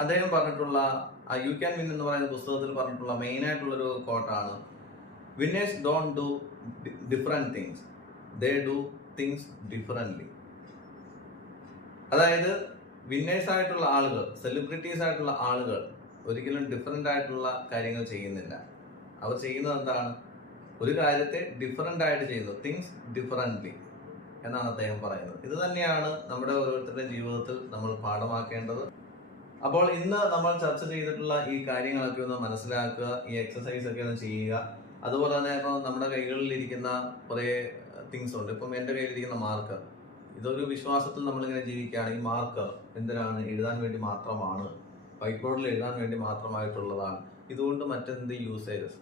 അദ്ദേഹം പറഞ്ഞിട്ടുള്ള ആ യു ക്യാൻ വിൻ എന്ന് പറയുന്ന പുസ്തകത്തിൽ പറഞ്ഞിട്ടുള്ള മെയിൻ ആയിട്ടുള്ളൊരു കോട്ടാണ്, winners don't do different things, they do things differently. അതായത് വിന്നേഴ്സ് ആയിട്ടുള്ള ആളുകൾ, സെലിബ്രിറ്റീസ് ആയിട്ടുള്ള ആളുകൾ ഒരിക്കലും ഡിഫറെന്റ് ആയിട്ടുള്ള കാര്യങ്ങൾ ചെയ്യുന്നില്ല. അവർ ചെയ്യുന്നത് എന്താണ്? ഒരു കാര്യത്തെ ഡിഫറെന്റ് ആയിട്ട് ചെയ്യുന്നു, തിങ്സ് ഡിഫറently എന്നാണ് അദ്ദേഹം പറയുന്നത്. ഇത് തന്നെയാണ് നമ്മുടെ ഓരോരുത്തരുടെയും ജീവിതത്തിൽ നമ്മൾ പാഠമാക്കേണ്ടത്. അപ്പോൾ ഇന്ന് നമ്മൾ ചർച്ച ചെയ്തിട്ടുള്ള ഈ കാര്യങ്ങളൊക്കെ ഒന്ന് മനസ്സിലാക്കുക, ഈ എക്സസൈസ് ഒക്കെ ഒന്ന് ചെയ്യുക. അതുപോലെ തന്നെ ഇപ്പം നമ്മുടെ കൈകളിൽ ഇരിക്കുന്ന കുറേ തിങ്സ് ഉണ്ട്. ഇപ്പം എൻ്റെ കയ്യിലിരിക്കുന്ന മാർക്കർ, ഇതൊരു വിശ്വാസത്തിൽ നമ്മളിങ്ങനെ ജീവിക്കുകയാണ്. ഈ മാർക്കർ എന്തിനാണ്? എഴുതാൻ വേണ്ടി മാത്രമാണ്, വൈറ്റ് ബോർഡിൽ എഴുതാൻ വേണ്ടി മാത്രമായിട്ടുള്ളതാണ്. ഇതുകൊണ്ട് മറ്റെന്ത് യൂസേജസ്?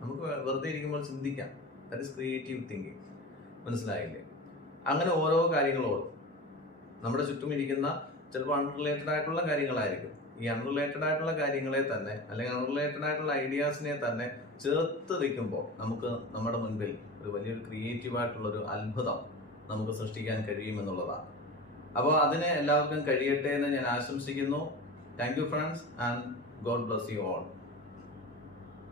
നമുക്ക് വെറുതെ ഇരിക്കുമ്പോൾ ചിന്തിക്കാം. That is creative thinking. മനസ്സിലായില്ലേ? അങ്ങനെ ഓരോ കാര്യങ്ങളോടും നമ്മുടെ ചുറ്റും ഇരിക്കുന്ന ചിലപ്പോൾ അൺറിലേറ്റഡ് ആയിട്ടുള്ള കാര്യങ്ങളായിരിക്കും. ഈ അൺറിലേറ്റഡ് ആയിട്ടുള്ള കാര്യങ്ങളെ തന്നെ, അല്ലെങ്കിൽ അൺറിലേറ്റഡ് ആയിട്ടുള്ള ഐഡിയാസിനെ തന്നെ ചേർത്ത് വെക്കുമ്പോൾ നമുക്ക് നമ്മുടെ മുൻപിൽ ഒരു വലിയൊരു ക്രിയേറ്റീവ് ആയിട്ടുള്ളൊരു അത്ഭുതം നമുക്ക് സൃഷ്ടിക്കാൻ കഴിയുമെന്നുള്ളതാണ്. അപ്പോൾ അതിന് എല്ലാവർക്കും കഴിയട്ടെ എന്ന് ഞാൻ ആശംസിക്കുന്നു. Thank you friends, and God bless you all.